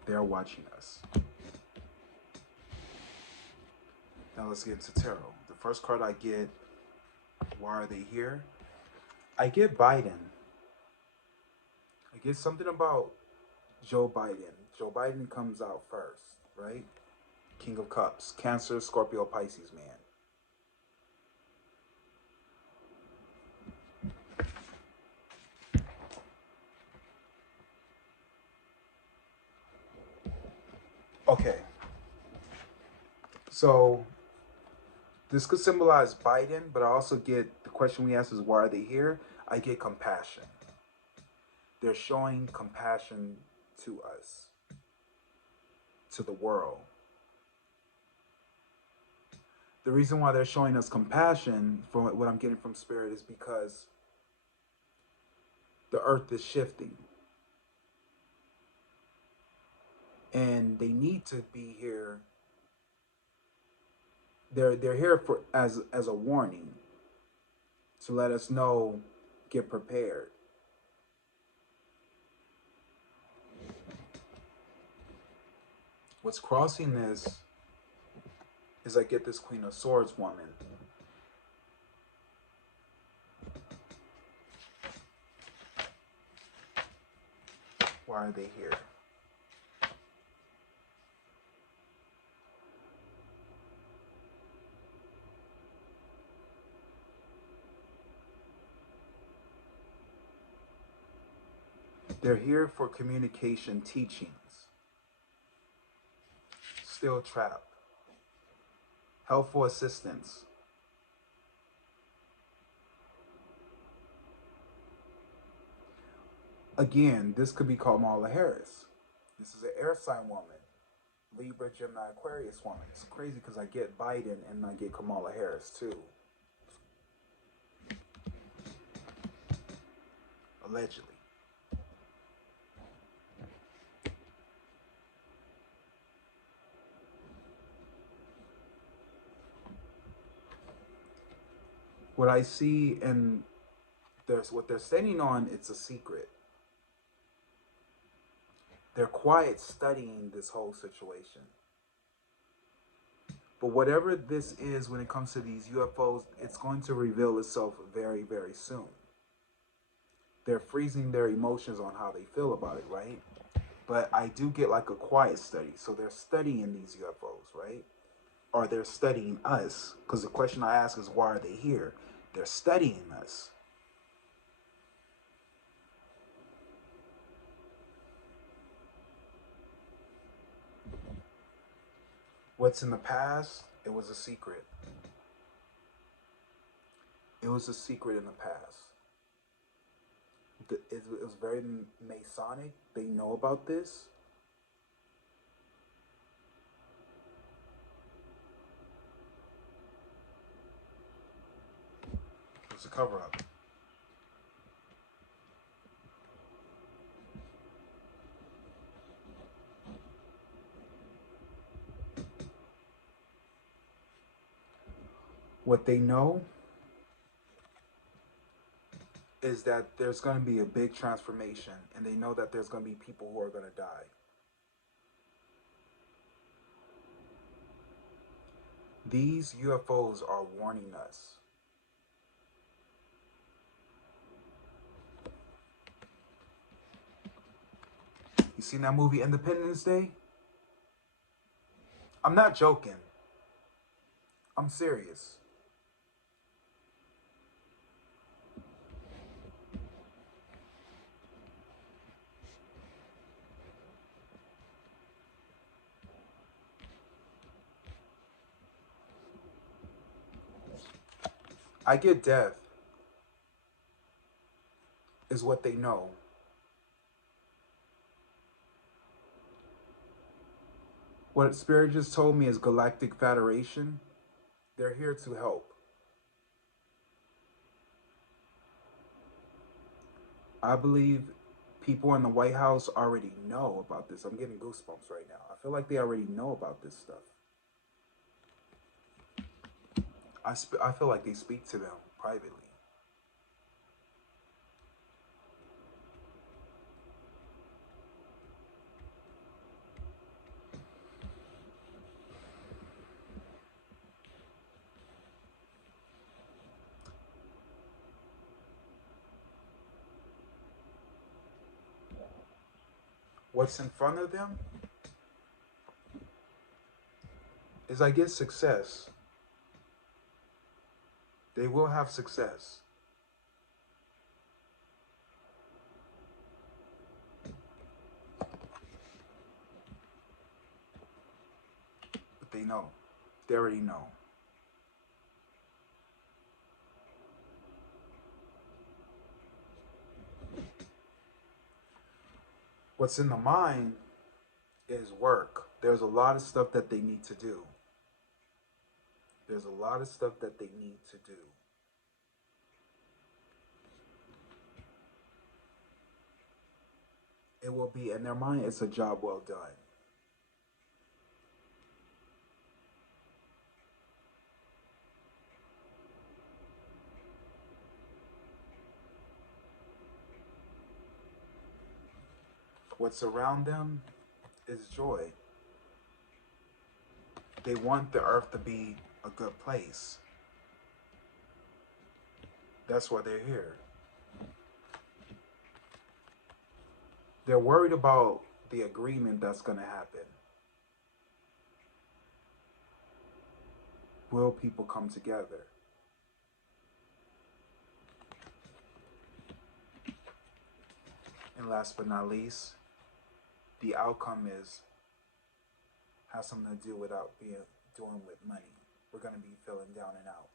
They're watching us. Now let's get to tarot. The first card I get, why are they here? I get Biden. I get something about Joe Biden. Joe Biden comes out first, right? King of Cups, Cancer, Scorpio, Pisces, man. Okay. So this could symbolize Biden, but I also get the question we ask is why are they here? I get compassion. They're showing compassion to us, to the world. The reason why they're showing us compassion, from what I'm getting from Spirit, is because the earth is shifting. And they need to be here. They're here for as a warning to let us know, get prepared. What's crossing this is I get this Queen of Swords woman. Why are they here? They're here for communication teachings, still trap, helpful assistance. Again, this could be Kamala Harris. This is an air sign woman. Libra, Gemini, Aquarius woman. It's crazy because I get Biden and I get Kamala Harris too. Allegedly. What I see and what they're standing on, it's a secret. They're quiet studying this whole situation. But whatever this is when it comes to these UFOs, it's going to reveal itself very, very soon. They're freezing their emotions on how they feel about it, right? But I do get like a quiet study. So they're studying these UFOs, right? Or they're studying us. Because the question I ask is, why are they here? They're studying us. What's in the past, it was a secret. It was a secret in the past. It was very Masonic. They know about this. It's a cover-up. What they know is that there's going to be a big transformation, and they know that there's going to be people who are going to die. These UFOs are warning us. You seen that movie Independence Day? I'm not joking. I'm serious. I get death is what they know. What Spirit just told me is Galactic Federation. They're here to help. I believe people in the White House already know about this. I'm getting goosebumps right now. I feel like they already know about this stuff. I feel like they speak to them privately. What's in front of them is, I guess, success. They will have success. But they know. They already know. What's in the mind is work. There's a lot of stuff that they need to do. There's a lot of stuff that they need to do. It will be, in their mind, it's a job well done. What's around them is joy. They want the earth to be a good place. That's why they're here. They're worried about the agreement that's going to happen. Will people come together? And last but not least, the outcome has something to do without doing with money. We're going to be feeling down and out.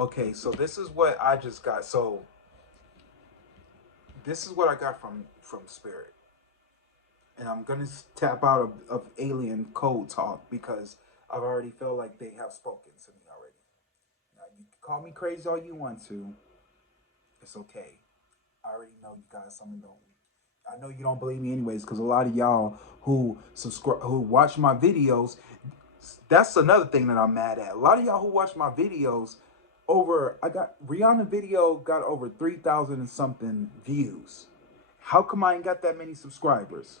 Okay, so this is what I just got. So this is what I got from Spirit, and I'm gonna tap out of alien code talk because I've already felt like they have spoken to me already. Now you can call me crazy all you want to. It's okay. I already know you guys. Some don't. I know you don't believe me anyways, because a lot of y'all who subscribe, who watch my videos, that's another thing that I'm mad at. A lot of y'all who watch my videos, I got Rihanna video got over 3,000 and something views. How come I ain't got that many subscribers?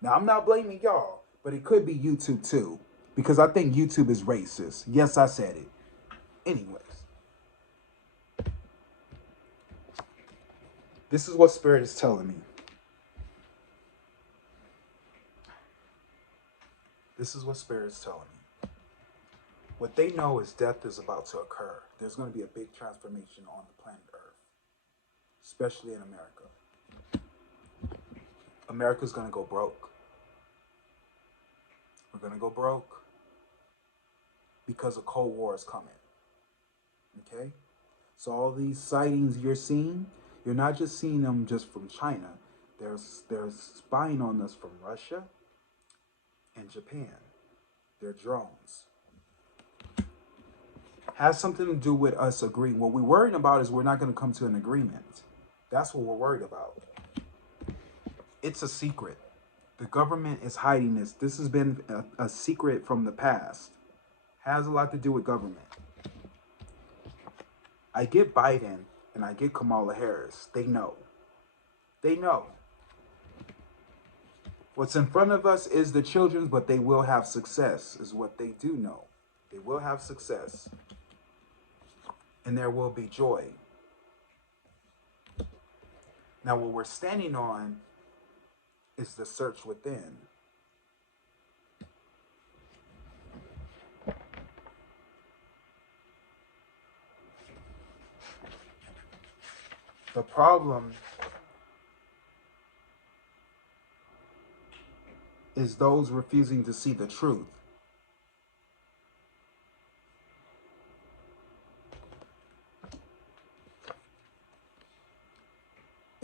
Now I'm not blaming y'all, but it could be YouTube too, because I think YouTube is racist. Yes, I said it. Anyways, this is what Spirit is telling me. This is what Spirit is telling me. What they know is death is about to occur. There's going to be a big transformation on the planet Earth, especially in America. America's going to go broke. We're going to go broke because a Cold War is coming. Okay? So all these sightings you're seeing, you're not just seeing them just from China. They're spying on us from Russia and Japan. They're drones. Has something to do with us agreeing. What we're worried about is we're not going to come to an agreement. That's what we're worried about. It's a secret. The government is hiding this. This has been a secret from the past. Has a lot to do with government. I get Biden and I get Kamala Harris. They know. They know. What's in front of us is the children, but they will have success, is what they do know. They will have success. And there will be joy. Now, what we're standing on is the search within. The problem is those refusing to see the truth.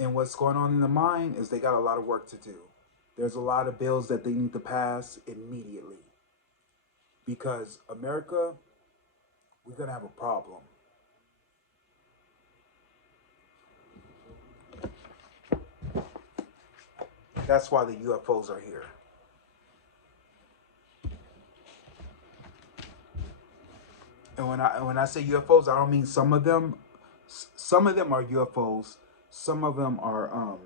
And what's going on in the mind is they got a lot of work to do. There's a lot of bills that they need to pass immediately. Because America, we're going to have a problem. That's why the UFOs are here. And when I say UFOs, I don't mean some of them. Some of them are UFOs. Some of them are,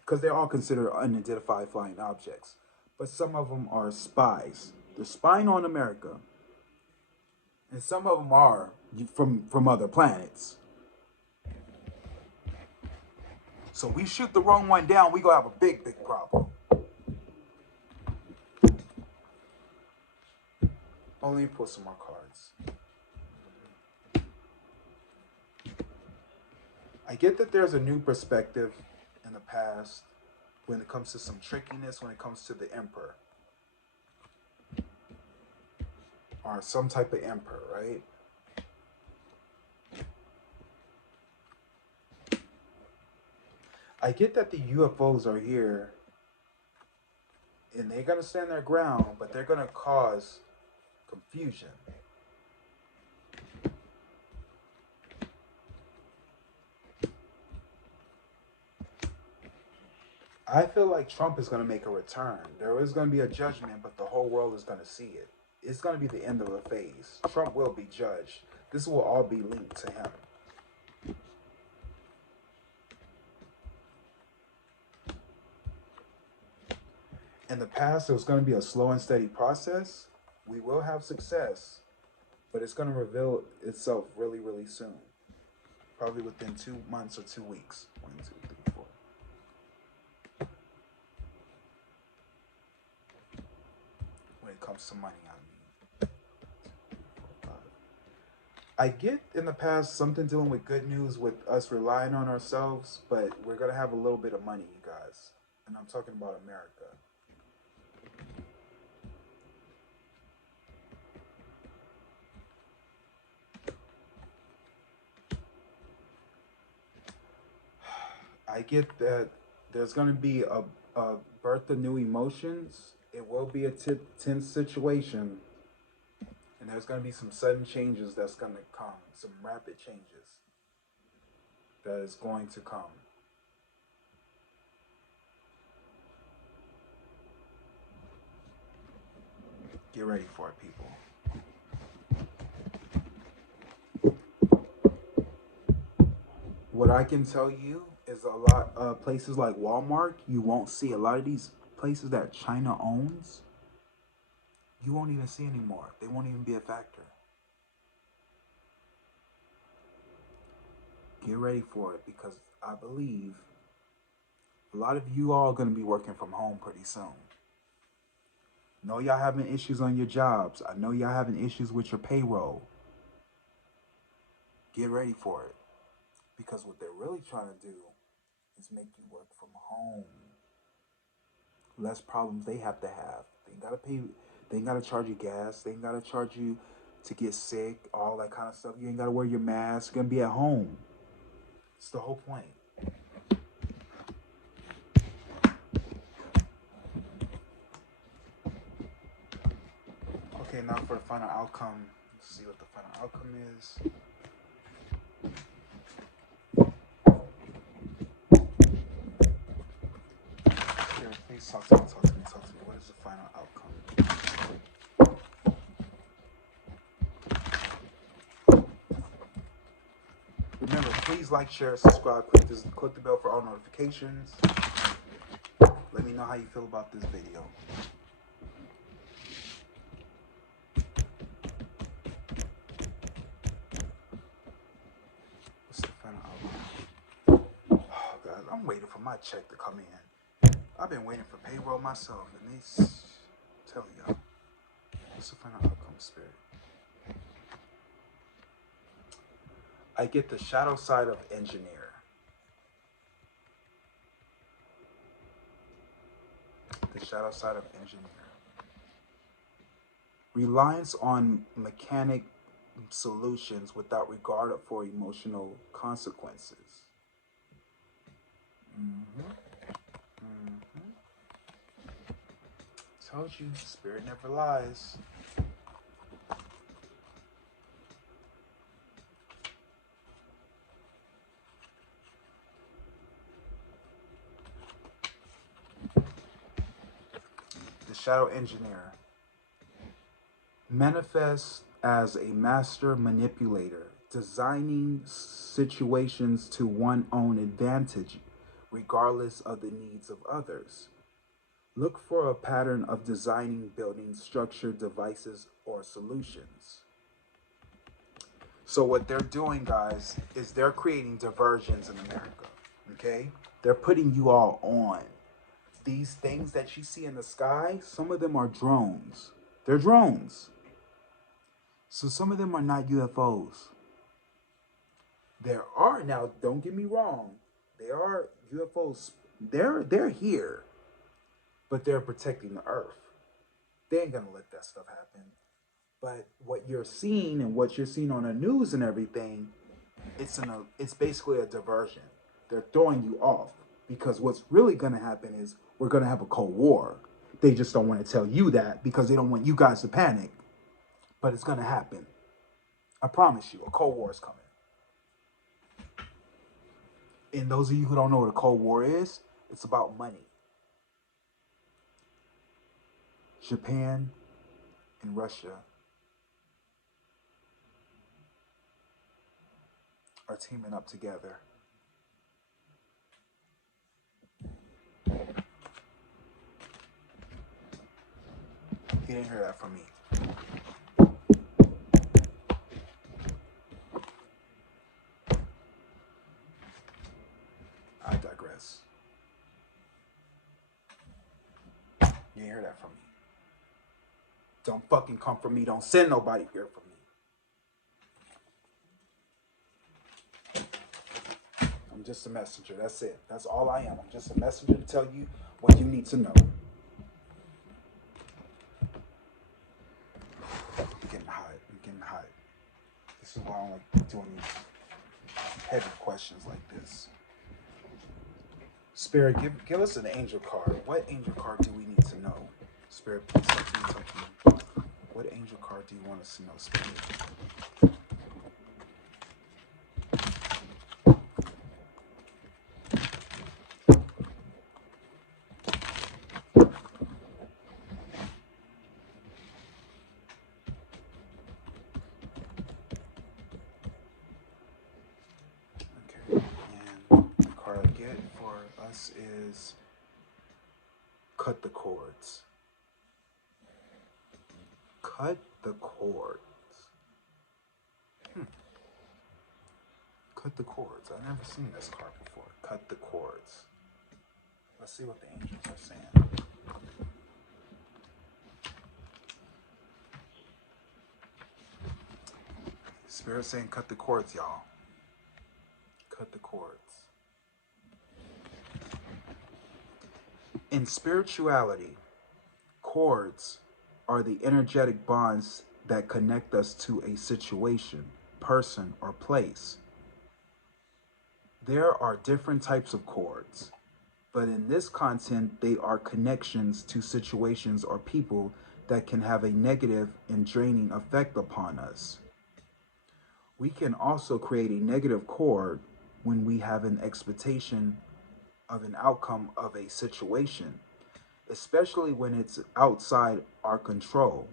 because they're all considered unidentified flying objects. But some of them are spies. They're spying on America. And some of them are from other planets. So we shoot the wrong one down, we gonna have a big, big problem. Only pull some more cards. I get that there's a new perspective in the past when it comes to some trickiness, when it comes to the emperor. Or some type of emperor, right? I get that the UFOs are here and they're going to stand their ground, but they're going to cause confusion. I feel like Trump is going to make a return. There is going to be a judgment, but the whole world is going to see it. It's going to be the end of a phase. Trump will be judged. This will all be linked to him. In the past, it was going to be a slow and steady process. We will have success, but it's going to reveal itself really, really soon. Probably within 2 months or 2 weeks. 1, 2, 3, 4. When it comes to money, I mean. 2, 3, 4, 5. I get in the past something dealing with good news with us relying on ourselves, but we're gonna have a little bit of money, you guys. And I'm talking about America. I get that there's gonna be a birth of new emotions. It will be a tense situation, and there's gonna be some sudden changes that's gonna come, some rapid changes that is going to come. Get ready for it, people. What I can tell you is a lot of places like Walmart, you won't see a lot of these places that China owns. You won't even see anymore. They won't even be a factor. Get ready for it because I believe a lot of you all are going to be working from home pretty soon. Know y'all having issues on your jobs. I know y'all having issues with your payroll. Get ready for it because what they're really trying to do is make you work from home. Less problems they have to have. They ain't gotta pay. They ain't gotta charge you gas. They ain't gotta charge you to get sick. All that kind of stuff. You ain't gotta wear your mask. You're gonna be at home. It's the whole point. Okay, now for the final outcome. Let's see what the final outcome is. Here, please talk to me. Talk to me. Talk to me. What is the final outcome? Remember, please like, share, subscribe, click the bell for all notifications. Let me know how you feel about this video. What's the final outcome? Oh, God, I'm waiting for my check to come in. I've been waiting for payroll myself, and they tell y'all. What's the final outcome, Spirit? I get the shadow side of engineer. The shadow side of engineer. Reliance on mechanic solutions without regard for emotional consequences. Told you, spirit never lies. The shadow engineer manifests as a master manipulator, designing situations to one's own advantage, regardless of the needs of others. Look for a pattern of designing, building, structure, devices, or solutions. So what they're doing, guys, is they're creating diversions in America, okay? They're putting you all on. These things that you see in the sky, some of them are drones. They're drones. So some of them are not UFOs. There are, now don't get me wrong, there are UFOs. They're here, but they're protecting the earth. They ain't gonna let that stuff happen. But what you're seeing and what you're seeing on the news and everything, it's basically a diversion. They're throwing you off because what's really gonna happen is we're gonna have a Cold War. They just don't want to tell you that because they don't want you guys to panic. But it's gonna happen. I promise you, a Cold War is coming. And those of you who don't know what a Cold War is, it's about money. Japan and Russia are teaming up together. You didn't hear that from me. I digress. You didn't hear that from me. Don't fucking come for me. Don't send nobody here for me. I'm just a messenger. That's it. That's all I am. I'm just a messenger to tell you what you need to know. I'm getting hot. I'm getting hot. This is why I don't like doing these heavy questions like this. Spirit, give us an angel card. What angel card do we need to know? Spirit, please talk to me, talk to me. What angel card do you want us to know, Spirit? Okay, and the card I get for us is cut the cords. Cut the cords. Cut the cords. I've never seen this card before. Cut the cords. Let's see what the angels are saying. Spirit saying cut the cords, y'all. Cut the cords. In spirituality, cords are the energetic bonds that connect us to a situation, person, or place. There are different types of cords, but in this content, they are connections to situations or people that can have a negative and draining effect upon us. We can also create a negative cord when we have an expectation of an outcome of a situation, especially when it's outside our control.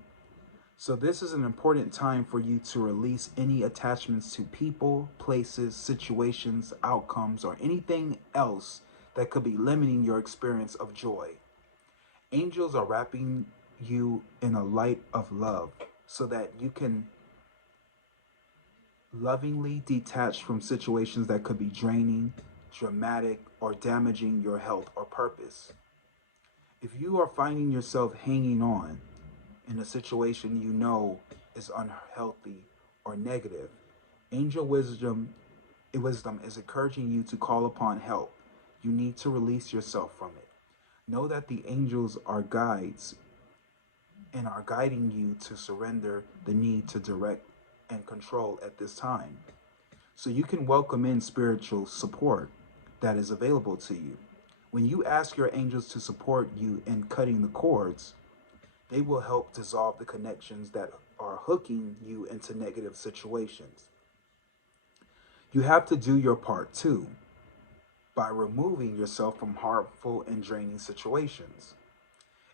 So this is an important time for you to release any attachments to people, places, situations, outcomes, or anything else that could be limiting your experience of joy. Angels are wrapping you in a light of love so that you can lovingly detach from situations that could be draining, dramatic, or damaging your health or purpose. If you are finding yourself hanging on in a situation you know is unhealthy or negative, angel wisdom is encouraging you to call upon help. You need to release yourself from it. Know that the angels are guides and are guiding you to surrender the need to direct and control at this time. So you can welcome in spiritual support that is available to you. When you ask your angels to support you in cutting the cords, they will help dissolve the connections that are hooking you into negative situations. You have to do your part too by removing yourself from harmful and draining situations.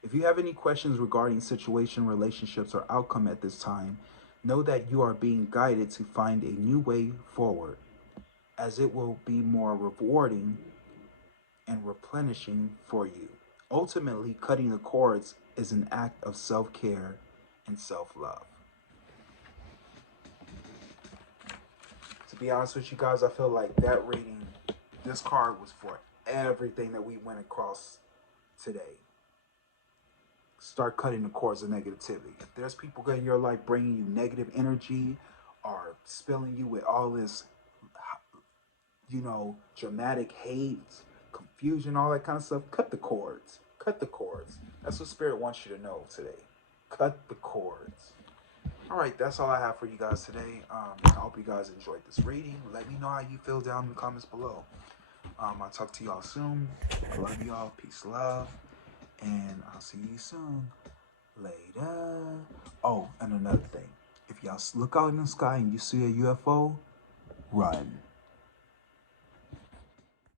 If you have any questions regarding situation, relationships, or outcome at this time, know that you are being guided to find a new way forward, as it will be more rewarding and replenishing for you. Ultimately, cutting the cords is an act of self-care and self-love. To be honest with you guys, I feel like that reading, this card was for everything that we went across today. Start cutting the cords of negativity. If there's people in your life bringing you negative energy or spilling you with all this, dramatic hate, confusion, all that kind of stuff, cut the cords. Cut the cords. That's what Spirit wants you to know today. Cut the cords. All right, that's all I have for you guys today. I hope you guys enjoyed this reading. Let me know how you feel down in the comments below. I'll talk to y'all soon. Love y'all. Peace, love. And I'll see you soon. Later. Oh, and another thing. If y'all look out in the sky and you see a UFO, run.